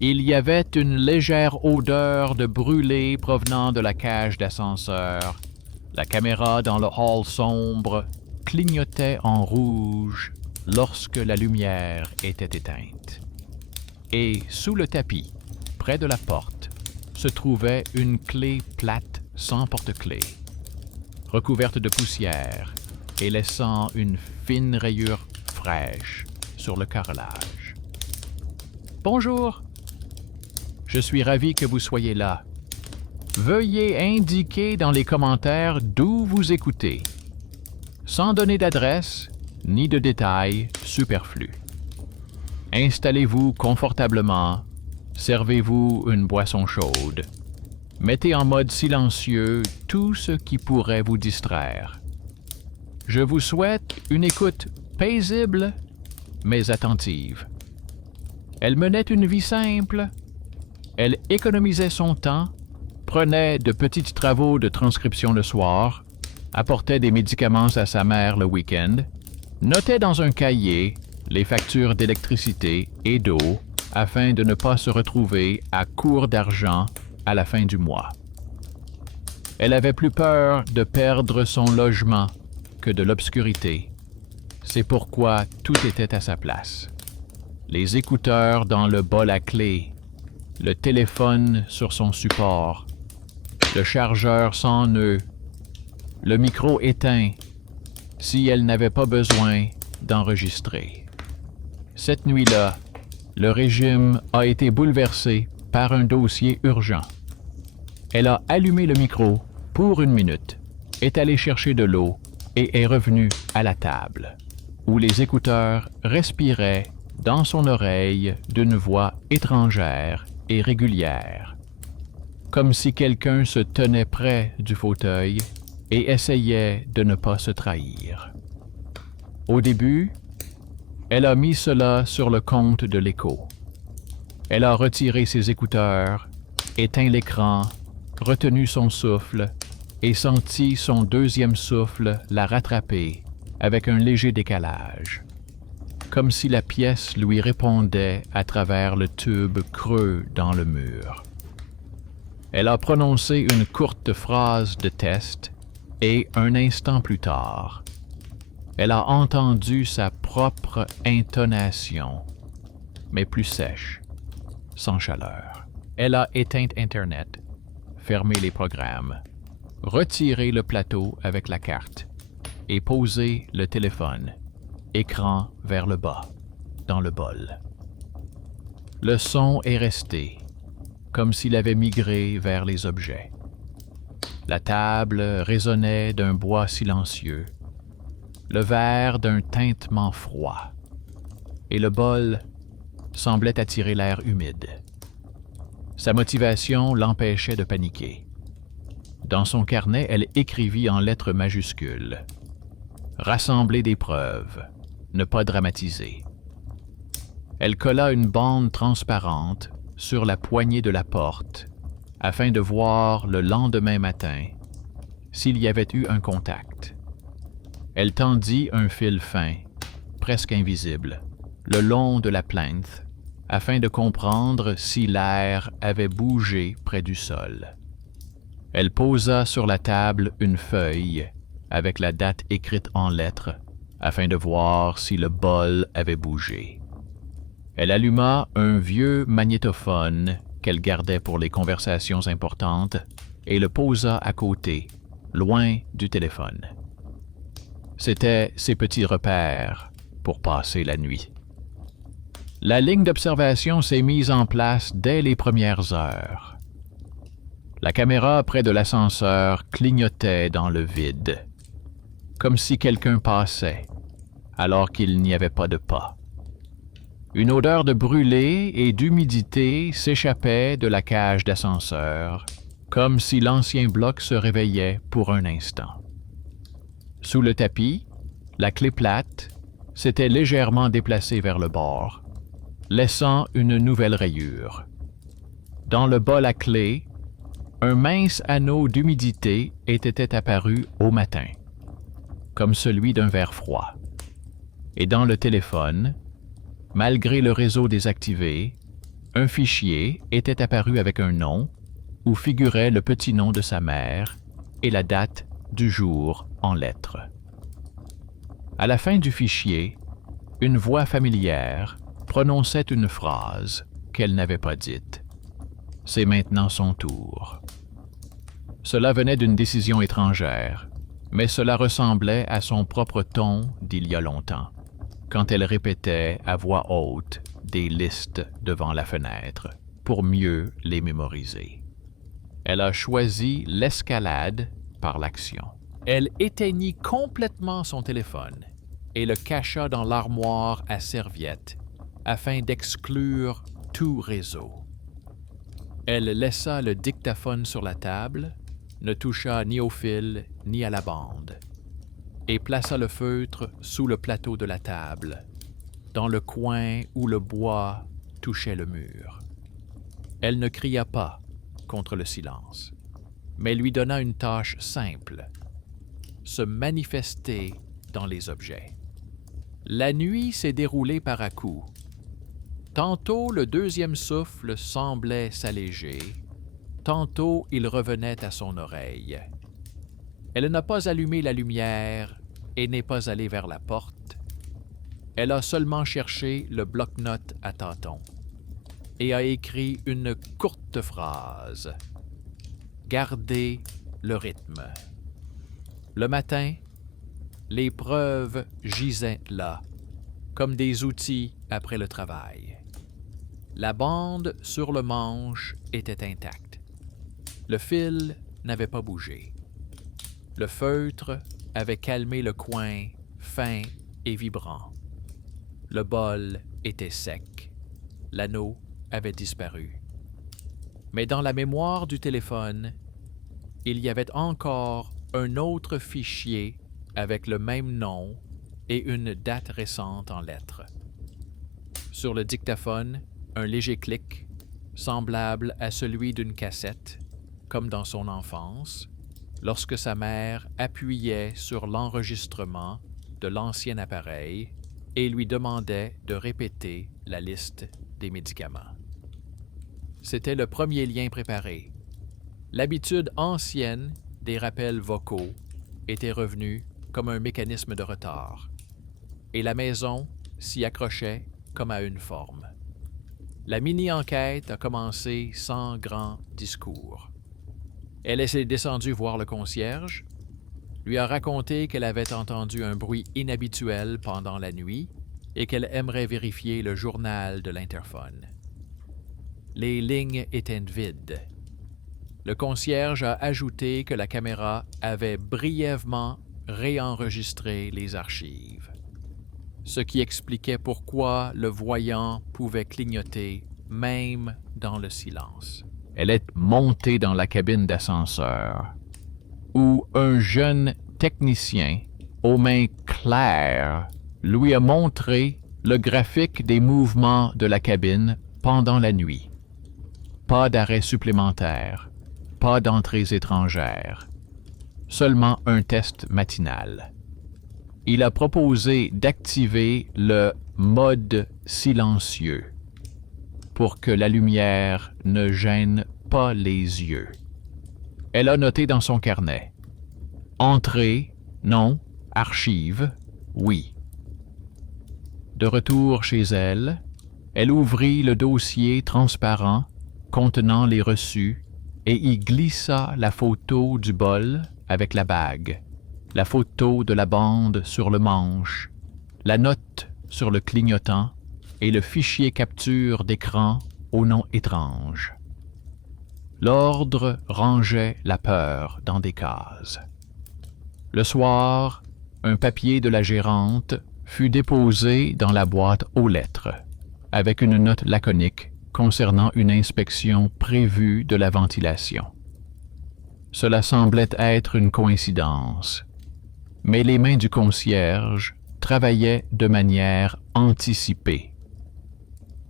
Il y avait une légère odeur de brûlé provenant de la cage d'ascenseur. La caméra dans le hall sombre clignotait en rouge lorsque la lumière était éteinte. Et sous le tapis, près de la porte, se trouvait une clé plate sans porte-clés, recouverte de poussière et laissant une fine rayure fraîche sur le carrelage. Bonjour! Je suis ravi que vous soyez là. Veuillez indiquer dans les commentaires d'où vous écoutez, sans donner d'adresse ni de détails superflus. Installez-vous confortablement, servez-vous une boisson chaude, mettez en mode silencieux tout ce qui pourrait vous distraire. Je vous souhaite une écoute paisible mais attentive. Elle menait une vie simple. Elle économisait son temps, prenait de petits travaux de transcription le soir, apportait des médicaments à sa mère le week-end, notait dans un cahier les factures d'électricité et d'eau afin de ne pas se retrouver à court d'argent à la fin du mois. Elle avait plus peur de perdre son logement que de l'obscurité. C'est pourquoi tout était à sa place. Les écouteurs dans le bol à clé, le téléphone sur son support, le chargeur sans nœud, le micro éteint, si elle n'avait pas besoin d'enregistrer. Cette nuit-là, le régime a été bouleversé par un dossier urgent. Elle a allumé le micro pour 1 minute, est allée chercher de l'eau et est revenue à la table, où les écouteurs respiraient dans son oreille d'une voix étrangère et régulière, comme si quelqu'un se tenait près du fauteuil et essayait de ne pas se trahir. Au début, elle a mis cela sur le compte de l'écho. Elle a retiré ses écouteurs, éteint l'écran, retenu son souffle et senti son deuxième souffle la rattraper avec un léger décalage, comme si la pièce lui répondait à travers le tube creux dans le mur. Elle a prononcé une courte phrase de test et, un instant plus tard, elle a entendu sa propre intonation, mais plus sèche, sans chaleur. Elle a éteint Internet, fermé les programmes, retiré le plateau avec la carte et posé le téléphone, écran vers le bas, dans le bol. Le son est resté, comme s'il avait migré vers les objets. La table résonnait d'un bois silencieux, le verre d'un tintement froid, et le bol semblait attirer l'air humide. Sa motivation l'empêchait de paniquer. Dans son carnet, elle écrivit en lettres majuscules « Rassembler des preuves, ne pas dramatiser ». Elle colla une bande transparente sur la poignée de la porte afin de voir le lendemain matin s'il y avait eu un contact. Elle tendit un fil fin, presque invisible, le long de la plinthe afin de comprendre si l'air avait bougé près du sol. Elle posa sur la table une feuille avec la date écrite en lettres afin de voir si le bol avait bougé. Elle alluma un vieux magnétophone qu'elle gardait pour les conversations importantes et le posa à côté, loin du téléphone. C'étaient ses petits repères pour passer la nuit. La ligne d'observation s'est mise en place dès les premières heures. La caméra près de l'ascenseur clignotait dans le vide, comme si quelqu'un passait, alors qu'il n'y avait pas de pas. Une odeur de brûlé et d'humidité s'échappait de la cage d'ascenseur, comme si l'ancien bloc se réveillait pour un instant. Sous le tapis, la clé plate s'était légèrement déplacée vers le bord, laissant une nouvelle rayure. Dans le bol à clé, un mince anneau d'humidité était apparu au matin, comme celui d'un verre froid. Et dans le téléphone, malgré le réseau désactivé, Un fichier était apparu avec un nom où figurait le petit nom de sa mère et la date du jour en lettres. À la fin du fichier, une voix familière prononçait une phrase qu'elle n'avait pas dite. « C'est maintenant son tour ». Cela venait d'une décision étrangère, mais cela ressemblait à son propre ton d'il y a longtemps, quand elle répétait à voix haute des listes devant la fenêtre pour mieux les mémoriser. Elle a choisi l'escalade par l'action. Elle éteignit complètement son téléphone et le cacha dans l'armoire à serviettes afin d'exclure tout réseau. Elle laissa le dictaphone sur la table, ne toucha ni au fil ni à la bande, et plaça le feutre sous le plateau de la table, dans le coin où le bois touchait le mur. Elle ne cria pas contre le silence, mais lui donna une tâche simple, se manifester dans les objets. La nuit s'est déroulée par à-coups. Tantôt le deuxième souffle semblait s'alléger, tantôt il revenait à son oreille. Elle n'a pas allumé la lumière et n'est pas allée vers la porte. Elle a seulement cherché le bloc-notes à tâtons et a écrit une courte phrase. Gardez le rythme. Le matin, les preuves gisaient là, comme des outils après le travail. La bande sur le manche était intacte. Le fil n'avait pas bougé. Le feutre avait calmé le coin fin et vibrant. Le bol était sec. L'anneau avait disparu. Mais dans la mémoire du téléphone, il y avait encore un autre fichier avec le même nom et une date récente en lettres. Sur le dictaphone, un léger clic, semblable à celui d'une cassette, comme dans son enfance, lorsque sa mère appuyait sur l'enregistrement de l'ancien appareil et lui demandait de répéter la liste des médicaments. C'était le premier lien préparé. L'habitude ancienne des rappels vocaux était revenue comme un mécanisme de retard, et la maison s'y accrochait comme à une forme. La mini-enquête a commencé sans grand discours. Elle est descendue voir le concierge, lui a raconté qu'elle avait entendu un bruit inhabituel pendant la nuit et qu'elle aimerait vérifier le journal de l'interphone. Les lignes étaient vides. Le concierge a ajouté que la caméra avait brièvement réenregistré les archives, ce qui expliquait pourquoi le voyant pouvait clignoter même dans le silence. Elle est montée dans la cabine d'ascenseur, où un jeune technicien aux mains claires lui a montré le graphique des mouvements de la cabine pendant la nuit. Pas d'arrêt supplémentaire, pas d'entrées étrangères, seulement un test matinal. Il a proposé d'activer le mode silencieux pour que la lumière ne gêne pas les yeux. Elle a noté dans son carnet. Entrée, non. Archive, oui. De retour chez elle, elle ouvrit le dossier transparent contenant les reçus et y glissa la photo du bol avec la bague, la photo de la bande sur le manche, la note sur le clignotant et le fichier capture d'écran au nom étrange. L'ordre rangeait la peur dans des cases. Le soir, un papier de la gérante fut déposé dans la boîte aux lettres, avec une note laconique concernant une inspection prévue de la ventilation. Cela semblait être une coïncidence, mais les mains du concierge travaillaient de manière anticipée.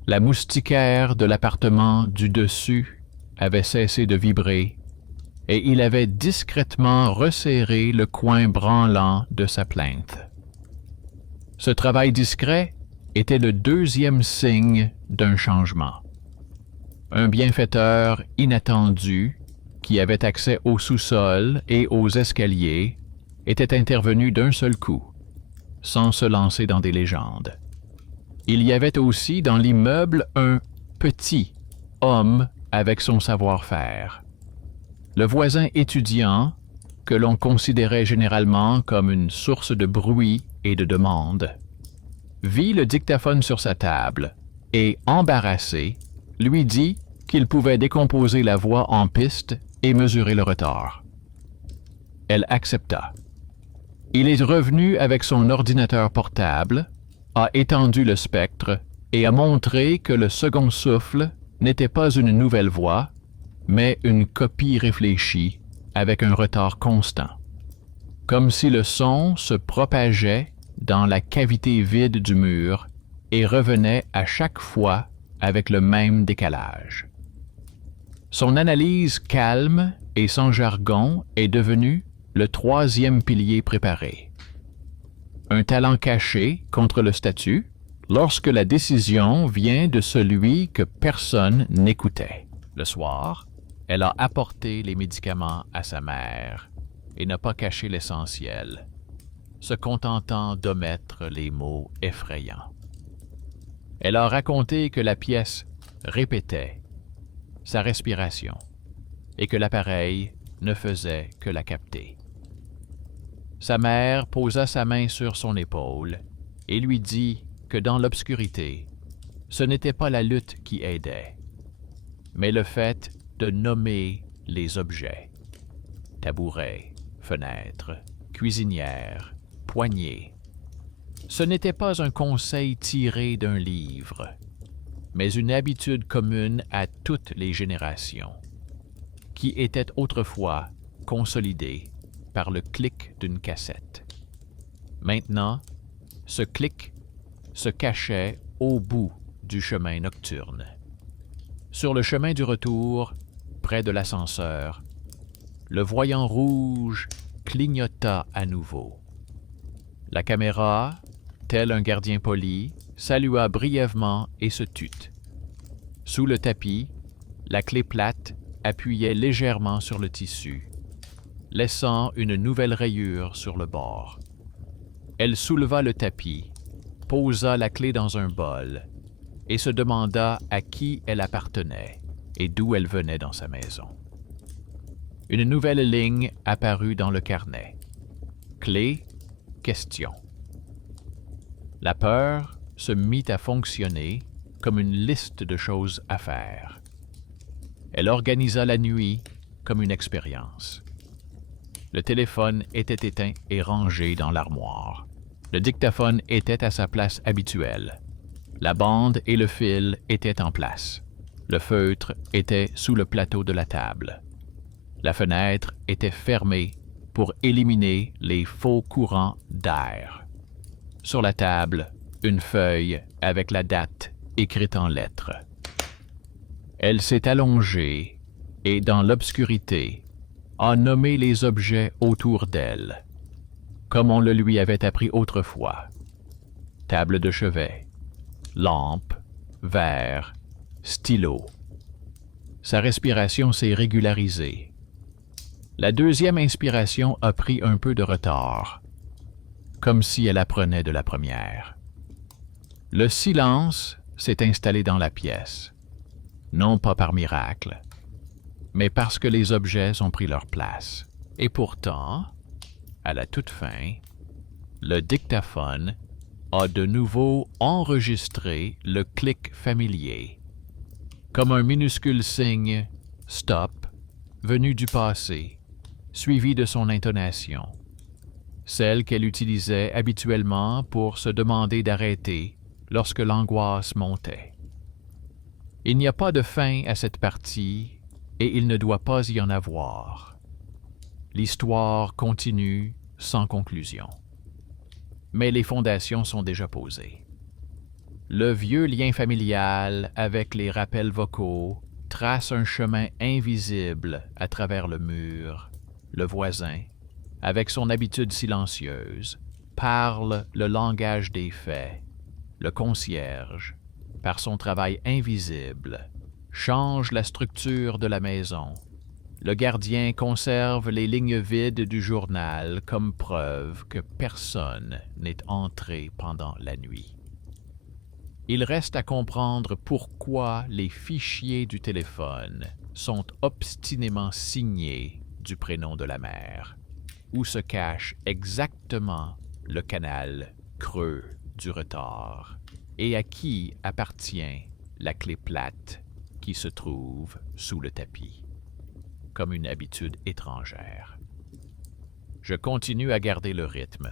La moustiquaire de l'appartement du dessus avait cessé de vibrer et il avait discrètement resserré le coin branlant de sa plainte. Ce travail discret était le deuxième signe d'un changement. Un bienfaiteur inattendu, qui avait accès au sous-sol et aux escaliers, était intervenu d'un seul coup, sans se lancer dans des légendes. Il y avait aussi dans l'immeuble un petit homme avec son savoir-faire. Le voisin étudiant, que l'on considérait généralement comme une source de bruit et de demande, vit le dictaphone sur sa table et, embarrassé, lui dit qu'il pouvait décomposer la voix en pistes et mesurer le retard. Elle accepta. Il est revenu avec son ordinateur portable, a étendu le spectre et a montré que le second souffle n'était pas une nouvelle voix, mais une copie réfléchie avec un retard constant, comme si le son se propageait dans la cavité vide du mur et revenait à chaque fois avec le même décalage. Son analyse calme et sans jargon est devenue le troisième pilier préparé. Un talent caché contre le statut lorsque la décision vient de celui que personne n'écoutait. Le soir, elle a apporté les médicaments à sa mère et n'a pas caché l'essentiel, se contentant d'omettre les mots effrayants. Elle a raconté que la pièce répétait sa respiration et que l'appareil ne faisait que la capter. Sa mère posa sa main sur son épaule et lui dit que dans l'obscurité, ce n'était pas la lutte qui aidait, mais le fait de nommer les objets. Tabouret, fenêtre, cuisinière, poignée. Ce n'était pas un conseil tiré d'un livre, mais une habitude commune à toutes les générations, qui était autrefois consolidée par le clic d'une cassette. Maintenant, ce clic se cachait au bout du chemin nocturne. Sur le chemin du retour, près de l'ascenseur, le voyant rouge clignota à nouveau. La caméra, tel un gardien poli, salua brièvement et se tut. Sous le tapis, la clé plate appuyait légèrement sur le tissu, laissant une nouvelle rayure sur le bord. Elle souleva le tapis, posa la clé dans un bol et se demanda à qui elle appartenait et d'où elle venait dans sa maison. Une nouvelle ligne apparut dans le carnet. Clé, question. La peur se mit à fonctionner comme une liste de choses à faire. Elle organisa la nuit comme une expérience. Le téléphone était éteint et rangé dans l'armoire. Le dictaphone était à sa place habituelle. La bande et le fil étaient en place. Le feutre était sous le plateau de la table. La fenêtre était fermée pour éliminer les faux courants d'air. Sur la table, une feuille avec la date écrite en lettres. Elle s'est allongée et, dans l'obscurité, a nommé les objets autour d'elle, comme on le lui avait appris autrefois. Table de chevet, lampe, verre, stylo. Sa respiration s'est régularisée. La deuxième inspiration a pris un peu de retard, comme si elle apprenait de la première. Le silence s'est installé dans la pièce, non pas par miracle, mais parce que les objets ont pris leur place. Et pourtant, à la toute fin, le dictaphone a de nouveau enregistré le clic familier, comme un minuscule signe « stop » venu du passé, suivi de son intonation, celle qu'elle utilisait habituellement pour se demander d'arrêter lorsque l'angoisse montait. Il n'y a pas de fin à cette partie et il ne doit pas y en avoir. L'histoire continue sans conclusion. Mais les fondations sont déjà posées. Le vieux lien familial avec les rappels vocaux trace un chemin invisible à travers le mur. Le voisin, avec son habitude silencieuse, parle le langage des faits. Le concierge, par son travail invisible, change la structure de la maison. Le gardien conserve les lignes vides du journal comme preuve que personne n'est entré pendant la nuit. Il reste à comprendre pourquoi les fichiers du téléphone sont obstinément signés du prénom de la mère, où se cache exactement le canal creux du retard et à qui appartient la clé plate qui se trouve sous le tapis, comme une habitude étrangère. Je continue à garder le rythme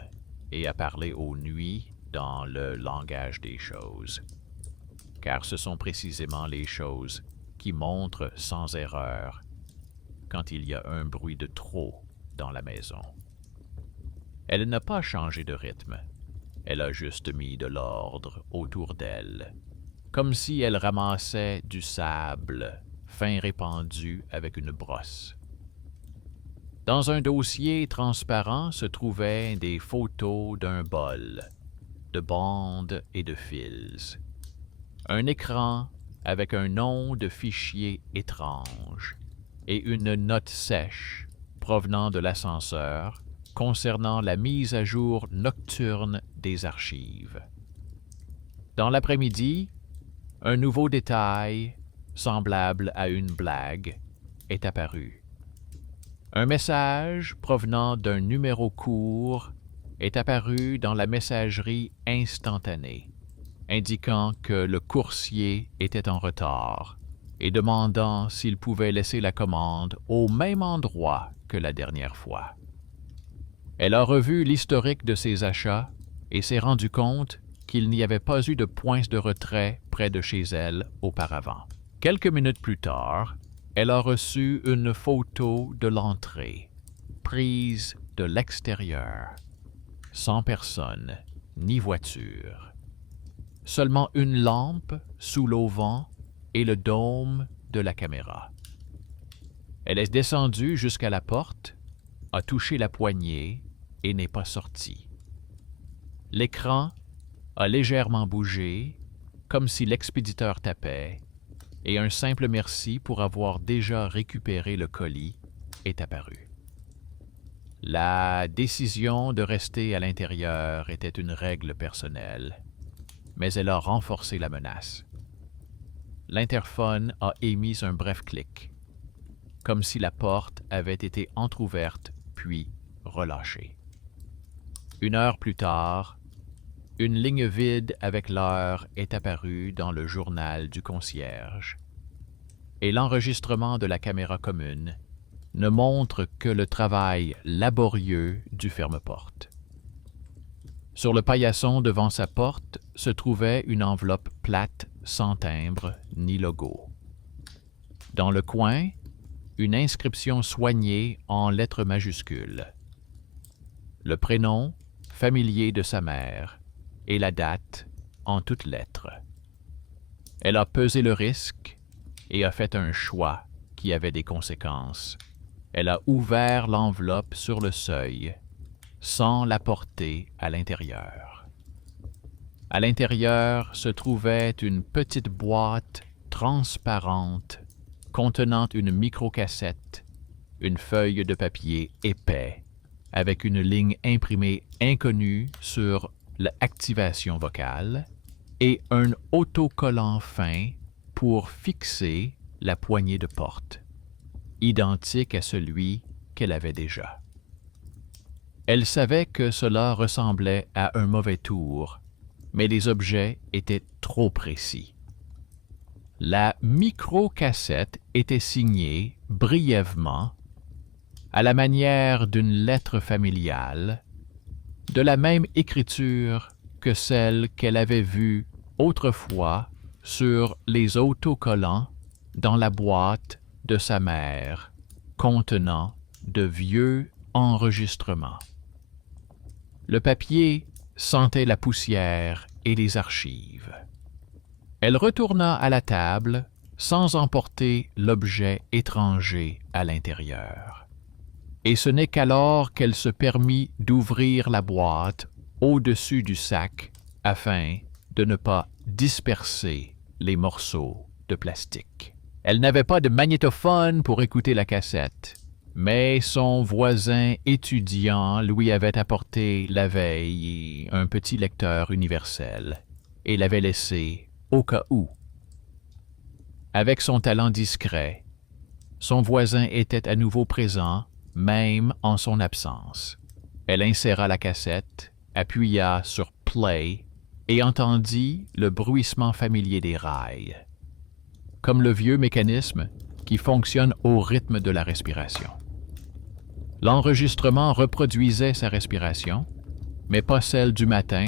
et à parler aux nuits dans le langage des choses, car ce sont précisément les choses qui montrent sans erreur quand il y a un bruit de trop dans la maison. Elle n'a pas changé de rythme, elle a juste mis de l'ordre autour d'elle, comme si elle ramassait du sable fin répandu avec une brosse. Dans un dossier transparent se trouvaient des photos d'un bol, de bandes et de fils, un écran avec un nom de fichier étrange et une note sèche provenant de l'ascenseur concernant la mise à jour nocturne des archives. Dans l'après-midi, un nouveau détail, semblable à une blague, est apparu. Un message provenant d'un numéro court est apparu dans la messagerie instantanée, indiquant que le coursier était en retard et demandant s'il pouvait laisser la commande au même endroit que la dernière fois. Elle a revu l'historique de ses achats et s'est rendu compte qu'il n'y avait pas eu de points de retrait près de chez elle auparavant. Quelques minutes plus tard, elle a reçu une photo de l'entrée, prise de l'extérieur, sans personne ni voiture. Seulement une lampe sous l'auvent et le dôme de la caméra. Elle est descendue jusqu'à la porte, a touché la poignée et n'est pas sortie. L'écran a légèrement bougé, comme si l'expéditeur tapait, et un simple merci pour avoir déjà récupéré le colis est apparu. La décision de rester à l'intérieur était une règle personnelle, mais elle a renforcé la menace. L'interphone a émis un bref clic, comme si la porte avait été entr'ouverte puis relâchée. 1 heure plus tard, une ligne vide avec l'heure est apparue dans le journal du concierge, et l'enregistrement de la caméra commune ne montre que le travail laborieux du ferme-porte. Sur le paillasson devant sa porte se trouvait une enveloppe plate sans timbre ni logo. Dans le coin, une inscription soignée en lettres majuscules. Le prénom familier de sa mère et la date en toutes lettres. Elle a pesé le risque et a fait un choix qui avait des conséquences. Elle a ouvert l'enveloppe sur le seuil sans la porter à l'intérieur. À l'intérieur se trouvait une petite boîte transparente contenant une microcassette, une feuille de papier épais avec une ligne imprimée inconnue sur l'activation vocale et un autocollant fin pour fixer la poignée de porte, identique à celui qu'elle avait déjà. Elle savait que cela ressemblait à un mauvais tour, mais les objets étaient trop précis. La microcassette était signée brièvement, à la manière d'une lettre familiale, de la même écriture que celle qu'elle avait vue autrefois sur les autocollants dans la boîte de sa mère, contenant de vieux enregistrements. Le papier sentait la poussière et les archives. Elle retourna à la table sans emporter l'objet étranger à l'intérieur. Et ce n'est qu'alors qu'elle se permit d'ouvrir la boîte au-dessus du sac afin de ne pas disperser les morceaux de plastique. Elle n'avait pas de magnétophone pour écouter la cassette, mais son voisin étudiant lui avait apporté la veille un petit lecteur universel et l'avait laissé au cas où. Avec son talent discret, son voisin était à nouveau présent, même en son absence. Elle inséra la cassette, appuya sur « play » et entendit le bruissement familier des rails, comme le vieux mécanisme qui fonctionne au rythme de la respiration. L'enregistrement reproduisait sa respiration, mais pas celle du matin,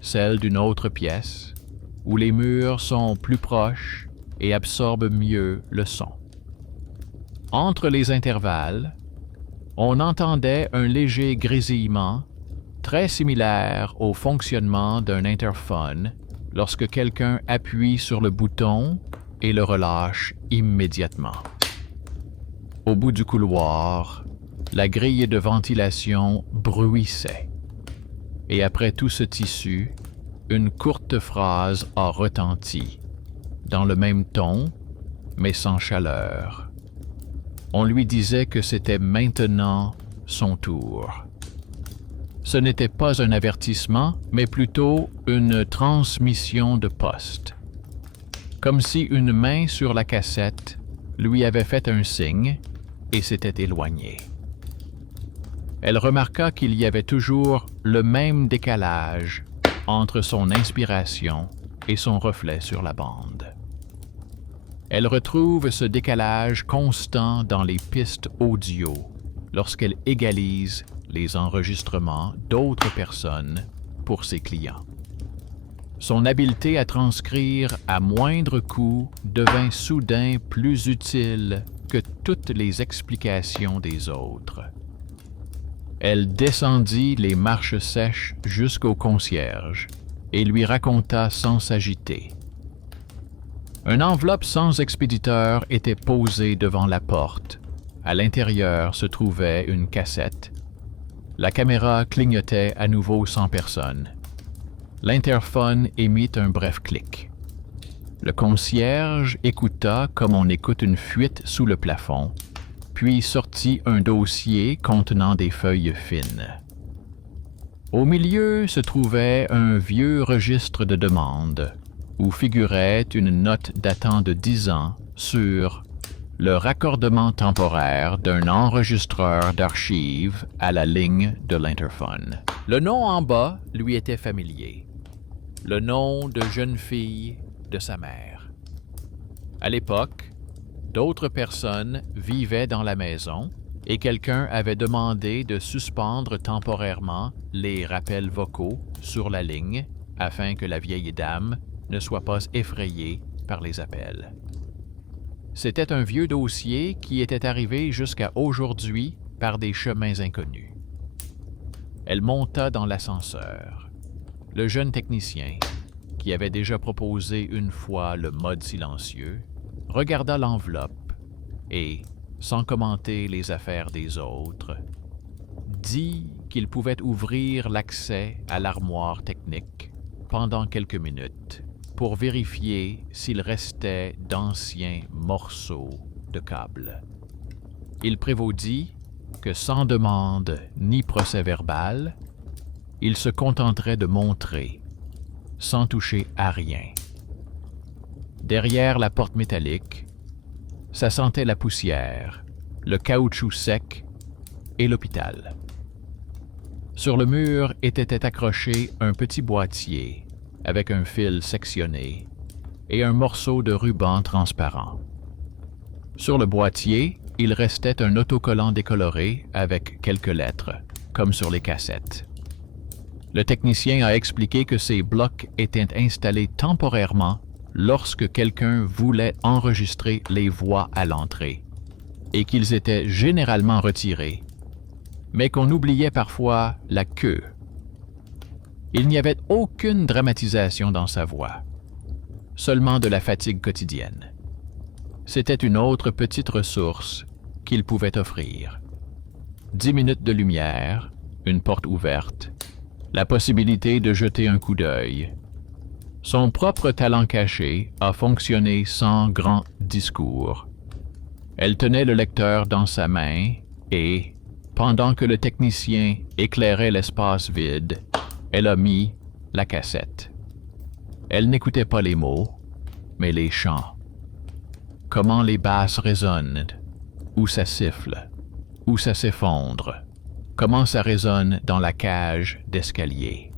celle d'une autre pièce, où les murs sont plus proches et absorbent mieux le son. Entre les intervalles, on entendait un léger grésillement très similaire au fonctionnement d'un interphone lorsque quelqu'un appuie sur le bouton et le relâche immédiatement. Au bout du couloir, la grille de ventilation bruissait. Et après tout ce tissu, une courte phrase a retenti, dans le même ton, mais sans chaleur. On lui disait que c'était maintenant son tour. Ce n'était pas un avertissement, mais plutôt une transmission de poste. Comme si une main sur la cassette lui avait fait un signe et s'était éloignée. Elle remarqua qu'il y avait toujours le même décalage entre son inspiration et son reflet sur la bande. Elle retrouve ce décalage constant dans les pistes audio lorsqu'elle égalise les enregistrements d'autres personnes pour ses clients. Son habileté à transcrire à moindre coût devint soudain plus utile que toutes les explications des autres. Elle descendit les marches sèches jusqu'au concierge et lui raconta sans s'agiter. Une enveloppe sans expéditeur était posée devant la porte. À l'intérieur se trouvait une cassette. La caméra clignotait à nouveau sans personne. L'interphone émit un bref clic. Le concierge écouta comme on écoute une fuite sous le plafond, puis sortit un dossier contenant des feuilles fines. Au milieu se trouvait un vieux registre de demande, où figurait une note datant de 10 ans sur le raccordement temporaire d'un enregistreur d'archives à la ligne de l'interphone. Le nom en bas lui était familier. Le nom de jeune fille de sa mère. À l'époque, d'autres personnes vivaient dans la maison et quelqu'un avait demandé de suspendre temporairement les rappels vocaux sur la ligne afin que la vieille dame ne soit pas effrayée par les appels. C'était un vieux dossier qui était arrivé jusqu'à aujourd'hui par des chemins inconnus. Elle monta dans l'ascenseur. Le jeune technicien, qui avait déjà proposé une fois le mode silencieux, regarda l'enveloppe et, sans commenter les affaires des autres, dit qu'il pouvait ouvrir l'accès à l'armoire technique pendant quelques minutes pour vérifier s'il restait d'anciens morceaux de câble. Il prévaudit que sans demande ni procès-verbal, il se contenterait de montrer, sans toucher à rien. Derrière la porte métallique, ça sentait la poussière, le caoutchouc sec et l'hôpital. Sur le mur était accroché un petit boîtier avec un fil sectionné et un morceau de ruban transparent. Sur le boîtier, il restait un autocollant décoloré avec quelques lettres, comme sur les cassettes. Le technicien a expliqué que ces blocs étaient installés temporairement lorsque quelqu'un voulait enregistrer les voix à l'entrée, et qu'ils étaient généralement retirés, mais qu'on oubliait parfois la queue. Il n'y avait aucune dramatisation dans sa voix, seulement de la fatigue quotidienne. C'était une autre petite ressource qu'il pouvait offrir. 10 minutes de lumière, une porte ouverte, la possibilité de jeter un coup d'œil. Son propre talent caché a fonctionné sans grand discours. Elle tenait le lecteur dans sa main et, pendant que le technicien éclairait l'espace vide, elle a mis la cassette. Elle n'écoutait pas les mots, mais les chants. Comment les basses résonnent, où ça siffle, où ça s'effondre, comment ça résonne dans la cage d'escalier.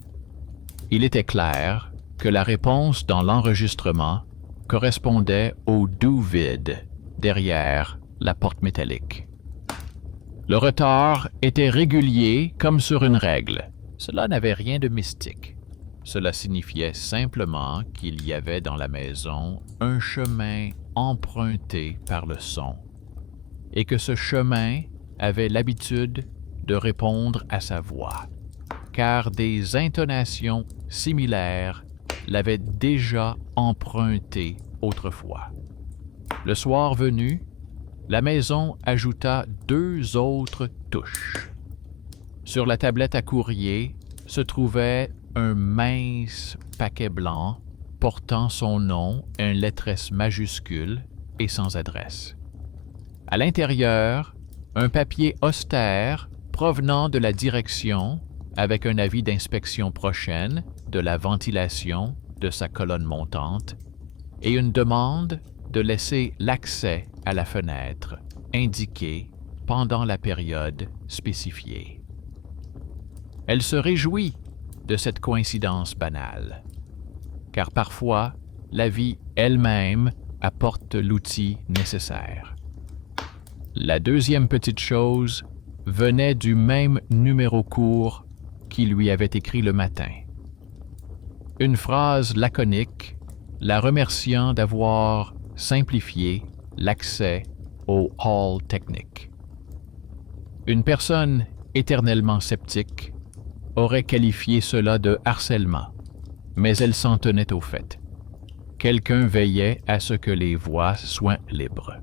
Il était clair que la réponse dans l'enregistrement correspondait au doux vide derrière la porte métallique. Le retard était régulier comme sur une règle. Cela n'avait rien de mystique. Cela signifiait simplement qu'il y avait dans la maison un chemin emprunté par le son, et que ce chemin avait l'habitude de répondre à sa voix, car des intonations similaires l'avaient déjà emprunté autrefois. Le soir venu, la maison ajouta 2 autres touches. Sur la tablette à courrier se trouvait un mince paquet blanc portant son nom en lettres majuscules et sans adresse. À l'intérieur, un papier austère provenant de la direction avec un avis d'inspection prochaine de la ventilation de sa colonne montante et une demande de laisser l'accès à la fenêtre indiquée pendant la période spécifiée. Elle se réjouit de cette coïncidence banale, car parfois la vie elle-même apporte l'outil nécessaire. La deuxième petite chose venait du même numéro court qui lui avait écrit le matin. Une phrase laconique la remerciant d'avoir simplifié l'accès au hall technique. Une personne éternellement sceptique aurait qualifié cela de harcèlement, mais elle s'en tenait au fait. Quelqu'un veillait à ce que les voies soient libres.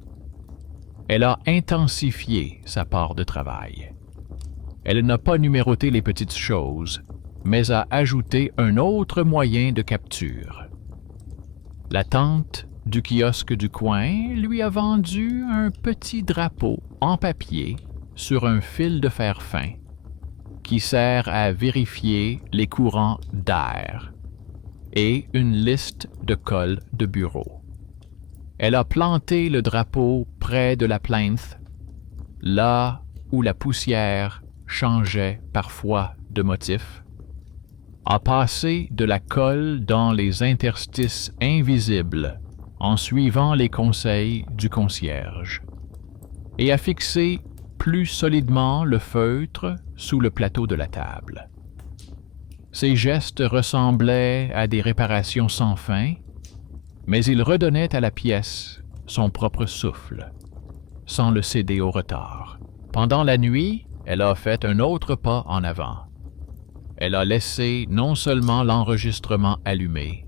Elle a intensifié sa part de travail. Elle n'a pas numéroté les petites choses, mais a ajouté un autre moyen de capture. La tante du kiosque du coin lui a vendu un petit drapeau en papier sur un fil de fer fin qui sert à vérifier les courants d'air et une liste de colle de bureau. Elle a planté le drapeau près de la plinth, là où la poussière changeait parfois de motif, a passé de la colle dans les interstices invisibles en suivant les conseils du concierge, et a fixé plus solidement le feutre sous le plateau de la table. Ses gestes ressemblaient à des réparations sans fin, mais ils redonnaient à la pièce son propre souffle, sans le céder au retard. Pendant la nuit, elle a fait un autre pas en avant. Elle a laissé non seulement l'enregistrement allumé,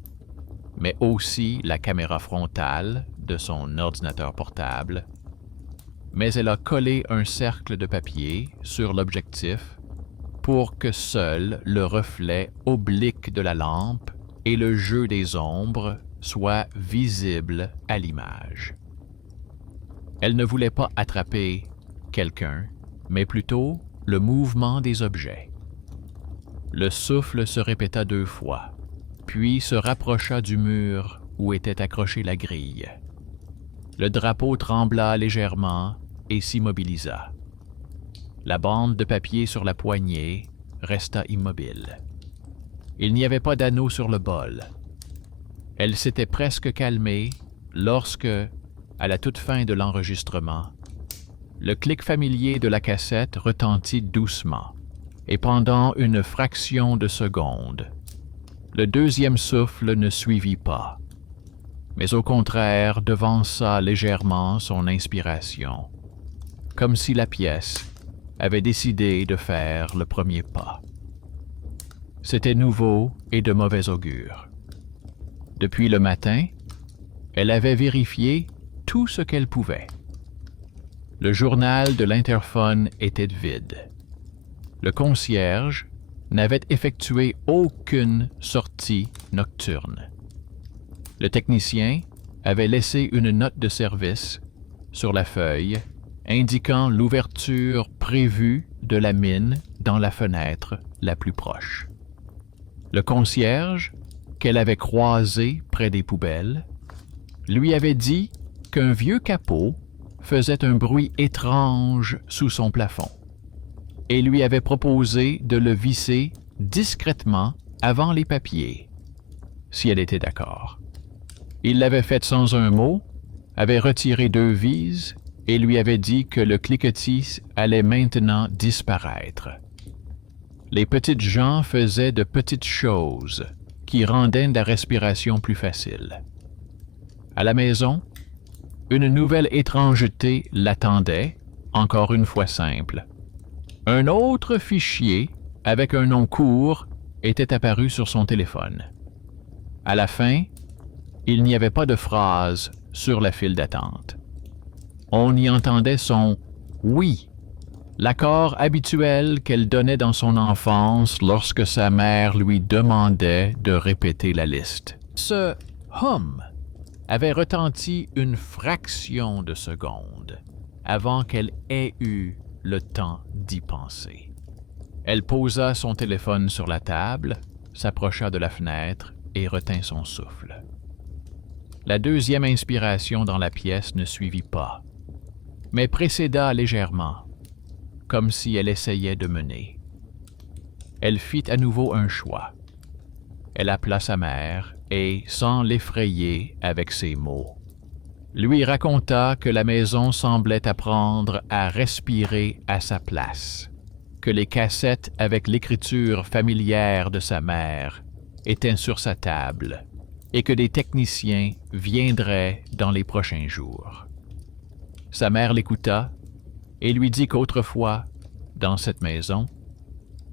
mais aussi la caméra frontale de son ordinateur portable, mais elle a collé un cercle de papier sur l'objectif pour que seul le reflet oblique de la lampe et le jeu des ombres soient visibles à l'image. Elle ne voulait pas attraper quelqu'un, mais plutôt le mouvement des objets. Le souffle se répéta 2 fois, puis se rapprocha du mur où était accrochée la grille. Le drapeau trembla légèrement et s'immobilisa. La bande de papier sur la poignée resta immobile. Il n'y avait pas d'anneau sur le bol. Elle s'était presque calmée lorsque, à la toute fin de l'enregistrement, le clic familier de la cassette retentit doucement, et pendant une fraction de seconde, le deuxième souffle ne suivit pas, mais au contraire devança légèrement son inspiration, comme si la pièce avait décidé de faire le premier pas. C'était nouveau et de mauvais augure. Depuis le matin, elle avait vérifié tout ce qu'elle pouvait. Le journal de l'interphone était vide. Le concierge n'avait effectué aucune sortie nocturne. Le technicien avait laissé une note de service sur la feuille indiquant l'ouverture prévue de la mine dans la fenêtre la plus proche. Le concierge, qu'elle avait croisé près des poubelles, lui avait dit qu'un vieux capot faisait un bruit étrange sous son plafond et lui avait proposé de le visser discrètement avant les papiers, si elle était d'accord. Il l'avait fait sans un mot, avait retiré 2 vis et lui avait dit que le cliquetis allait maintenant disparaître. Les petites gens faisaient de petites choses qui rendaient la respiration plus facile. À la maison, une nouvelle étrangeté l'attendait, encore une fois simple. Un autre fichier avec un nom court était apparu sur son téléphone. À la fin, il n'y avait pas de phrase sur la file d'attente. On y entendait son « oui », l'accord habituel qu'elle donnait dans son enfance lorsque sa mère lui demandait de répéter la liste. Ce « hum » avait retenti une fraction de seconde avant qu'elle ait eu le temps d'y penser. Elle posa son téléphone sur la table, s'approcha de la fenêtre et retint son souffle. La deuxième inspiration dans la pièce ne suivit pas, mais précéda légèrement, comme si elle essayait de mener. Elle fit à nouveau un choix. Elle appela sa mère et, sans l'effrayer avec ses mots, lui raconta que la maison semblait apprendre à respirer à sa place, que les cassettes avec l'écriture familière de sa mère étaient sur sa table et que des techniciens viendraient dans les prochains jours. Sa mère l'écouta et lui dit qu'autrefois, dans cette maison,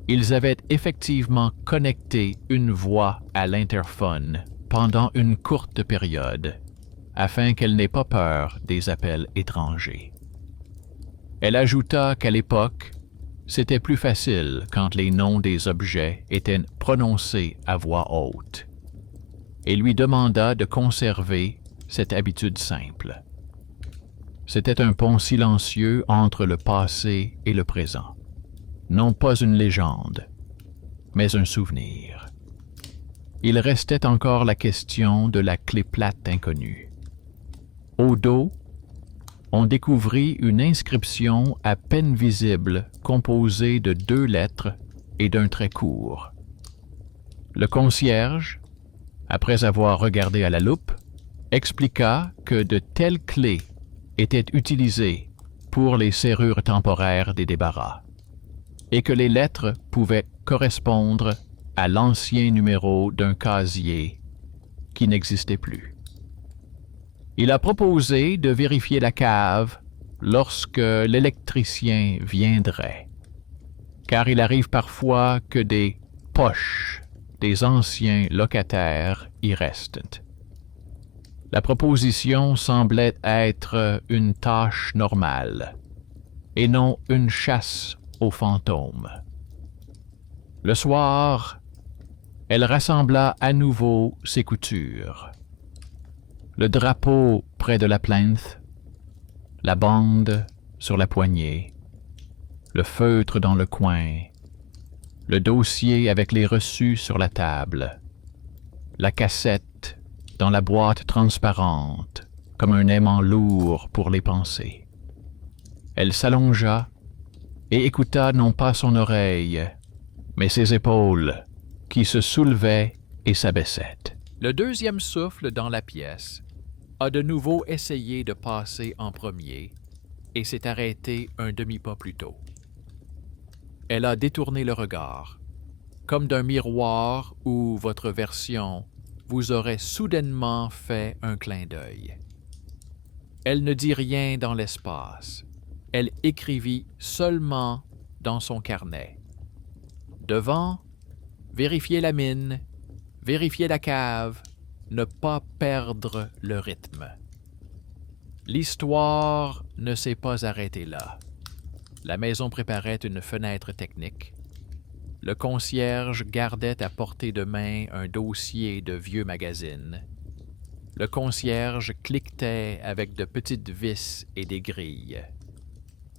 ils avaient effectivement connecté une voix à l'interphone pendant une courte période, afin qu'elle n'ait pas peur des appels étrangers. Elle ajouta qu'à l'époque, c'était plus facile quand les noms des objets étaient prononcés à voix haute, et lui demanda de conserver cette habitude simple. C'était un pont silencieux entre le passé et le présent. Non pas une légende, mais un souvenir. Il restait encore la question de la clé plate inconnue. Au dos, on découvrit une inscription à peine visible composée de 2 lettres et d'un trait court. Le concierge, après avoir regardé à la loupe, expliqua que de telles clés étaient utilisées pour les serrures temporaires des débarras et que les lettres pouvaient correspondre à l'ancien numéro d'un casier qui n'existait plus. Il a proposé de vérifier la cave lorsque l'électricien viendrait, car il arrive parfois que des poches des anciens locataires y restent. La proposition semblait être une tâche normale, et non une chasse aux fantômes. Le soir, elle rassembla à nouveau ses coutures. Le drapeau près de la plinth, la bande sur la poignée, le feutre dans le coin, le dossier avec les reçus sur la table, la cassette dans la boîte transparente comme un aimant lourd pour les pensées. Elle s'allongea et écouta non pas son oreille, mais ses épaules qui se soulevaient et s'abaissaient. Le deuxième souffle dans la pièce a de nouveau essayé de passer en premier et s'est arrêté un demi-pas plus tôt. Elle a détourné le regard, comme d'un miroir où votre version vous aurait soudainement fait un clin d'œil. Elle ne dit rien dans l'espace. Elle écrivit seulement dans son carnet. Devant, vérifier la mine, vérifier la cave, ne pas perdre le rythme. L'histoire ne s'est pas arrêtée là. La maison préparait une fenêtre technique. Le concierge gardait à portée de main un dossier de vieux magazines. Le concierge cliquetait avec de petites vis et des grilles.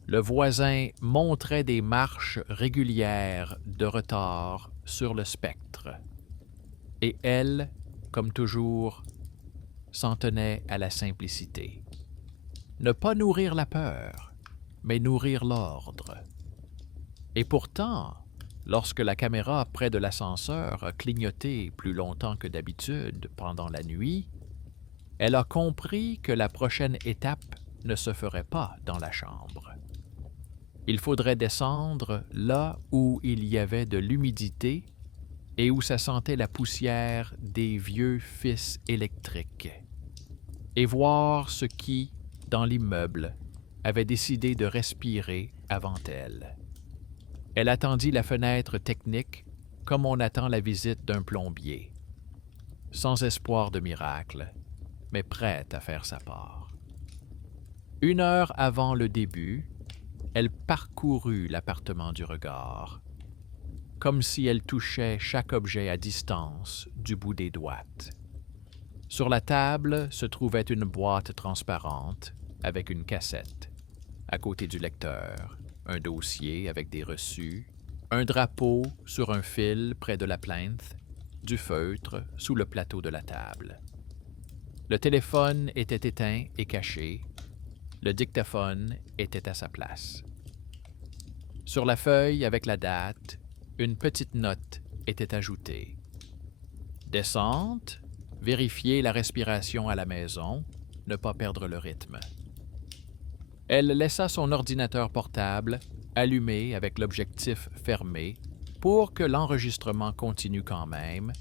Le voisin montrait des marches régulières de retard sur le spectre. Et elle, comme toujours, s'en tenait à la simplicité. Ne pas nourrir la peur, mais nourrir l'ordre. Et pourtant, lorsque la caméra près de l'ascenseur a clignoté plus longtemps que d'habitude pendant la nuit, elle a compris que la prochaine étape ne se ferait pas dans la chambre. Il faudrait descendre là où il y avait de l'humidité et où ça sentait la poussière des vieux fils électriques, et voir ce qui, dans l'immeuble, avait décidé de respirer avant elle. Elle attendit la fenêtre technique comme on attend la visite d'un plombier, sans espoir de miracle, mais prête à faire sa part. 1 heure avant le début, elle parcourut l'appartement du regard, comme si elle touchait chaque objet à distance du bout des doigts. Sur la table se trouvait une boîte transparente avec une cassette. À côté du lecteur, un dossier avec des reçus, un drapeau sur un fil près de la plinth, du feutre sous le plateau de la table. Le téléphone était éteint et caché. Le dictaphone était à sa place. Sur la feuille avec la date, une petite note était ajoutée. Descente, vérifier la respiration à la maison, ne pas perdre le rythme. Elle laissa son ordinateur portable allumé avec l'objectif fermé pour que l'enregistrement continue quand même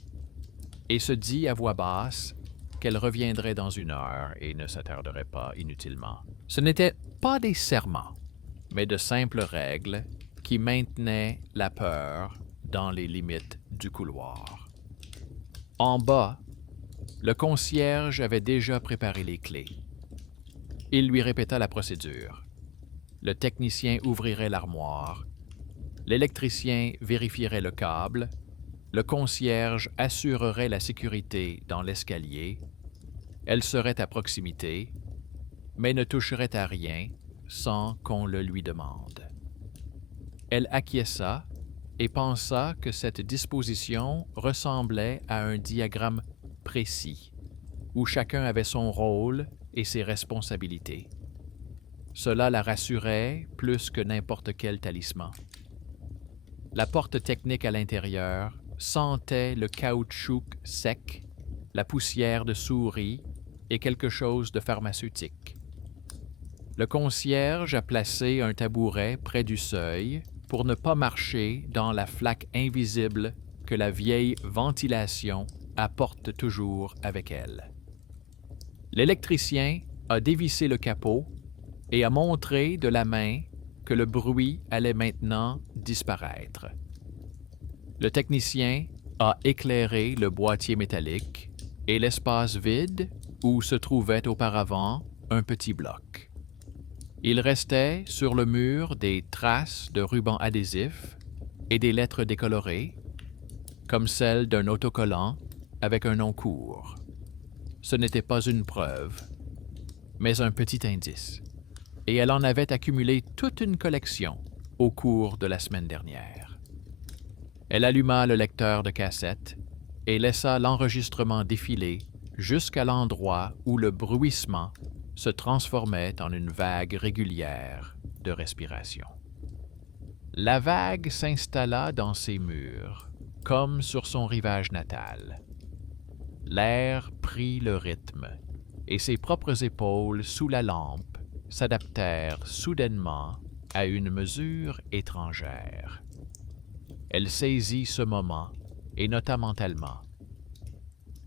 et se dit à voix basse qu'elle reviendrait dans 1 heure et ne s'attarderait pas inutilement. Ce n'étaient pas des serments, mais de simples règles qui maintenaient la peur dans les limites du couloir. En bas, le concierge avait déjà préparé les clés. Il lui répéta la procédure. Le technicien ouvrirait l'armoire. L'électricien vérifierait le câble. Le concierge assurerait la sécurité dans l'escalier. Elle serait à proximité, mais ne toucherait à rien sans qu'on le lui demande. Elle acquiesça et pensa que cette disposition ressemblait à un diagramme précis, où chacun avait son rôle et ses responsabilités. Cela la rassurait plus que n'importe quel talisman. La porte technique à l'intérieur sentait le caoutchouc sec, la poussière de souris et quelque chose de pharmaceutique. Le concierge a placé un tabouret près du seuil pour ne pas marcher dans la flaque invisible que la vieille ventilation apporte toujours avec elle. L'électricien a dévissé le capot et a montré de la main que le bruit allait maintenant disparaître. Le technicien a éclairé le boîtier métallique et l'espace vide où se trouvait auparavant un petit bloc. Il restait sur le mur des traces de ruban adhésif et des lettres décolorées, comme celles d'un autocollant avec un nom court. Ce n'était pas une preuve, mais un petit indice, et elle en avait accumulé toute une collection au cours de la semaine dernière. Elle alluma le lecteur de cassette et laissa l'enregistrement défiler jusqu'à l'endroit où le bruissement se transformait en une vague régulière de respiration. La vague s'installa dans ses murs, comme sur son rivage natal. L'air prit le rythme, et ses propres épaules sous la lampe s'adaptèrent soudainement à une mesure étrangère. Elle saisit ce moment et nota mentalement.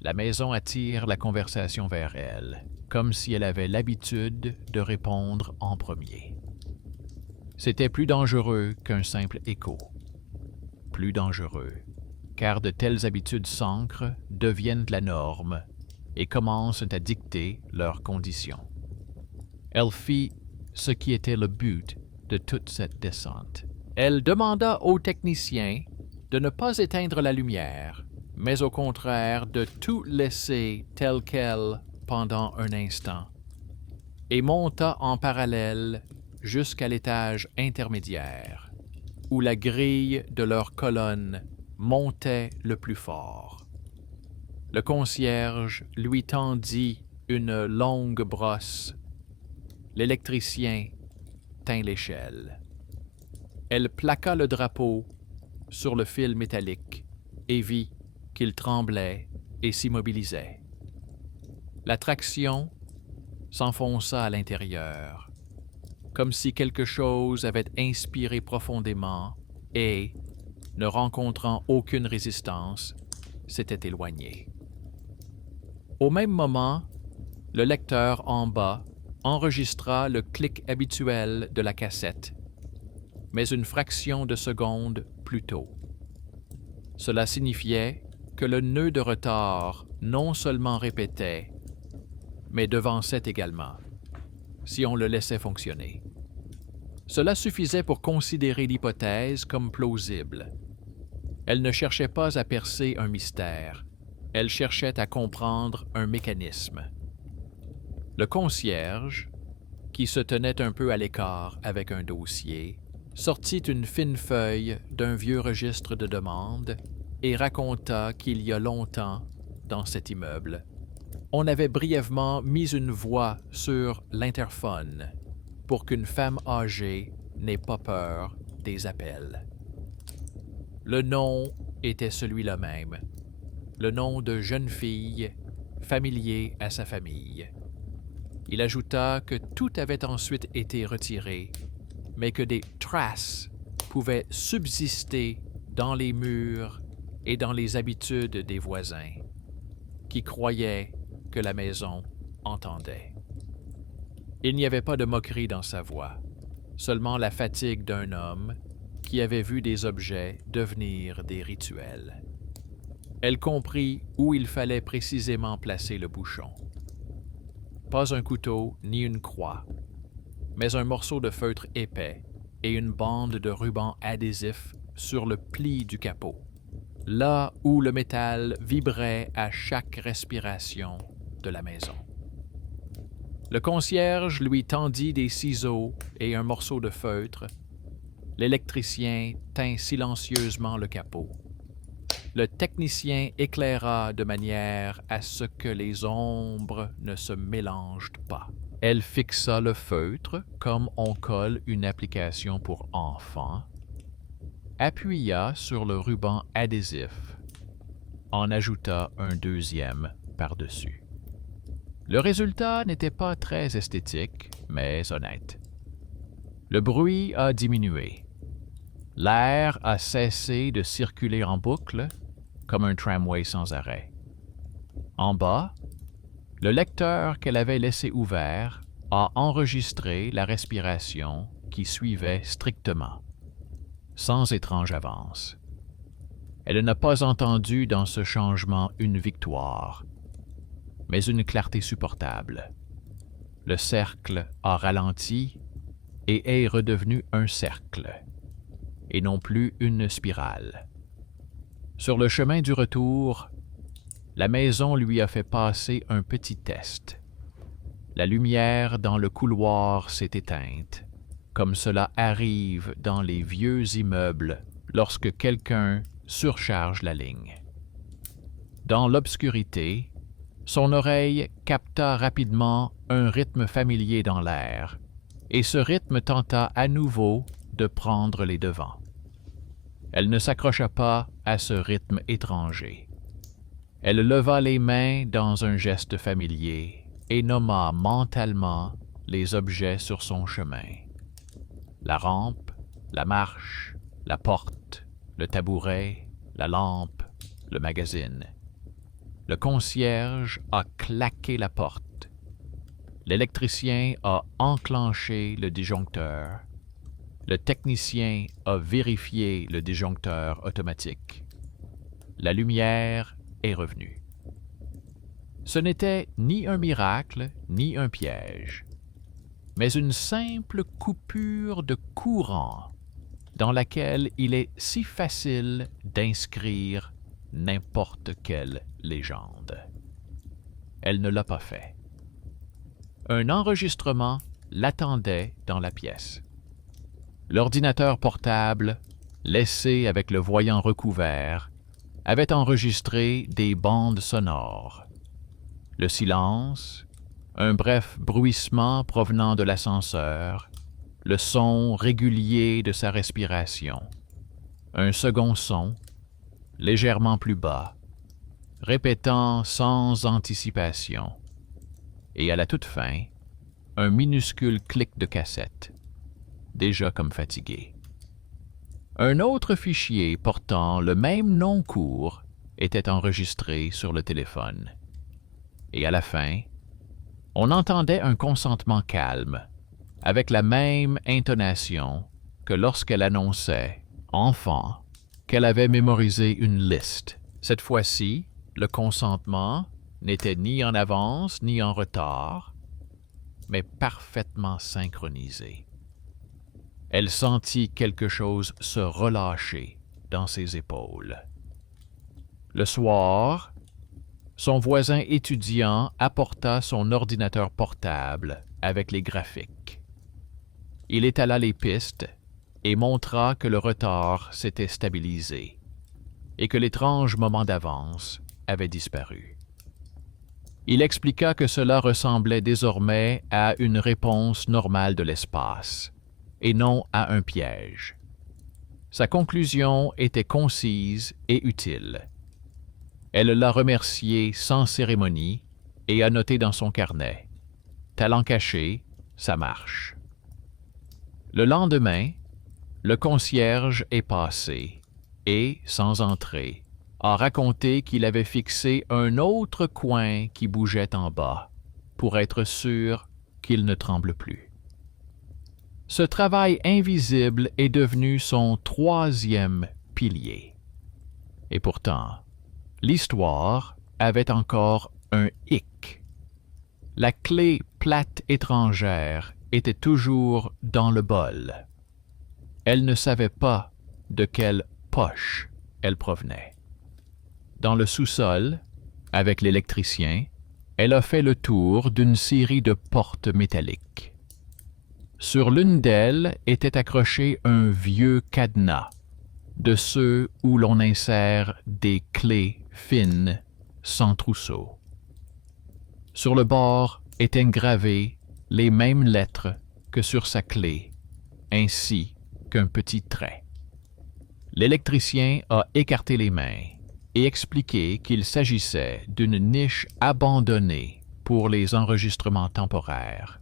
La maison attire la conversation vers elle, comme si elle avait l'habitude de répondre en premier. C'était plus dangereux qu'un simple écho. Plus dangereux, car de telles habitudes s'ancrent, deviennent la norme et commencent à dicter leurs conditions. Elle fit ce qui était le but de toute cette descente. Elle demanda au technicien de ne pas éteindre la lumière, mais au contraire de tout laisser tel quel pendant un instant et monta en parallèle jusqu'à l'étage intermédiaire, où la grille de leur colonne montait le plus fort. Le concierge lui tendit une longue brosse. L'électricien tint l'échelle. Elle plaqua le drapeau sur le fil métallique et vit qu'il tremblait et s'immobilisait. La traction s'enfonça à l'intérieur, comme si quelque chose avait inspiré profondément et, ne rencontrant aucune résistance, s'était éloigné. Au même moment, le lecteur en bas enregistra le clic habituel de la cassette, mais une fraction de seconde plus tôt. Cela signifiait que le nœud de retard non seulement répétait, mais devançait également, si on le laissait fonctionner. Cela suffisait pour considérer l'hypothèse comme plausible. Elle ne cherchait pas à percer un mystère, elle cherchait à comprendre un mécanisme. Le concierge, qui se tenait un peu à l'écart avec un dossier, sortit une fine feuille d'un vieux registre de demande et raconta qu'il y a longtemps, dans cet immeuble, on avait brièvement mis une voix sur l'interphone pour qu'une femme âgée n'ait pas peur des appels. Le nom était celui-là même, le nom de jeune fille familier à sa famille. Il ajouta que tout avait ensuite été retiré, mais que des traces pouvaient subsister dans les murs et dans les habitudes des voisins, qui croyaient que la maison entendait. Il n'y avait pas de moquerie dans sa voix, seulement la fatigue d'un homme qui avait vu des objets devenir des rituels. Elle comprit où il fallait précisément placer le bouchon. Pas un couteau ni une croix, mais un morceau de feutre épais et une bande de ruban adhésif sur le pli du capot, là où le métal vibrait à chaque respiration de la maison. Le concierge lui tendit des ciseaux et un morceau de feutre. L'électricien tint silencieusement le capot. Le technicien éclaira de manière à ce que les ombres ne se mélangent pas. Elle fixa le feutre comme on colle une application pour enfants, appuya sur le ruban adhésif, en ajouta un deuxième par-dessus. Le résultat n'était pas très esthétique, mais honnête. Le bruit a diminué. L'air a cessé de circuler en boucle, comme un tramway sans arrêt. En bas, le lecteur qu'elle avait laissé ouvert a enregistré la respiration qui suivait strictement, sans étrange avance. Elle n'a pas entendu dans ce changement une victoire, mais une clarté supportable. Le cercle a ralenti et est redevenu un cercle, et non plus une spirale. Sur le chemin du retour, la maison lui a fait passer un petit test. La lumière dans le couloir s'est éteinte, comme cela arrive dans les vieux immeubles lorsque quelqu'un surcharge la ligne. Dans l'obscurité, son oreille capta rapidement un rythme familier dans l'air, et ce rythme tenta à nouveau de prendre les devants. Elle ne s'accrocha pas à ce rythme étranger. Elle leva les mains dans un geste familier et nomma mentalement les objets sur son chemin. La rampe, la marche, la porte, le tabouret, la lampe, le magazine. Le concierge a claqué la porte. L'électricien a enclenché le disjoncteur. Le technicien a vérifié le disjoncteur automatique. La lumière est revenue. Ce n'était ni un miracle, ni un piège, mais une simple coupure de courant dans laquelle il est si facile d'inscrire n'importe quelle légende. Elle ne l'a pas fait. un enregistrement l'attendait dans la pièce. L'ordinateur portable, laissé avec le voyant recouvert, avait enregistré des bandes sonores. Le silence, un bref bruissement provenant de l'ascenseur, le son régulier de sa respiration, un second son, légèrement plus bas, répétant sans anticipation, et à la toute fin, un minuscule clic de cassette, déjà comme fatigué. Un autre fichier portant le même nom court était enregistré sur le téléphone. Et à la fin, on entendait un consentement calme, avec la même intonation que lorsqu'elle annonçait, enfant, qu'elle avait mémorisé une liste. Cette fois-ci, le consentement n'était ni en avance ni en retard, mais parfaitement synchronisé. Elle sentit quelque chose se relâcher dans ses épaules. Le soir, son voisin étudiant apporta son ordinateur portable avec les graphiques. Il étala les pistes et montra que le retard s'était stabilisé et que l'étrange moment d'avance avait disparu. Il expliqua que cela ressemblait désormais à une réponse normale de l'espace, et non à un piège. Sa conclusion était concise et utile. Elle l'a remercié sans cérémonie et a noté dans son carnet « Talent caché, ça marche ». Le lendemain, le concierge est passé et, sans entrer, a raconté qu'il avait fixé un autre coin qui bougeait en bas, pour être sûr qu'il ne tremble plus. Ce travail invisible est devenu son troisième pilier. Et pourtant, l'histoire avait encore un hic. La clé plate étrangère était toujours dans le bol. Elle ne savait pas de quelle poche elle provenait. Dans le sous-sol, avec l'électricien, elle a fait le tour d'une série de portes métalliques. Sur l'une d'elles était accroché un vieux cadenas, de ceux où l'on insère des clés fines sans trousseau. Sur le bord étaient gravées les mêmes lettres que sur sa clé, ainsi qu'un petit trait. L'électricien a écarté les mains et expliqué qu'il s'agissait d'une niche abandonnée pour les enregistrements temporaires,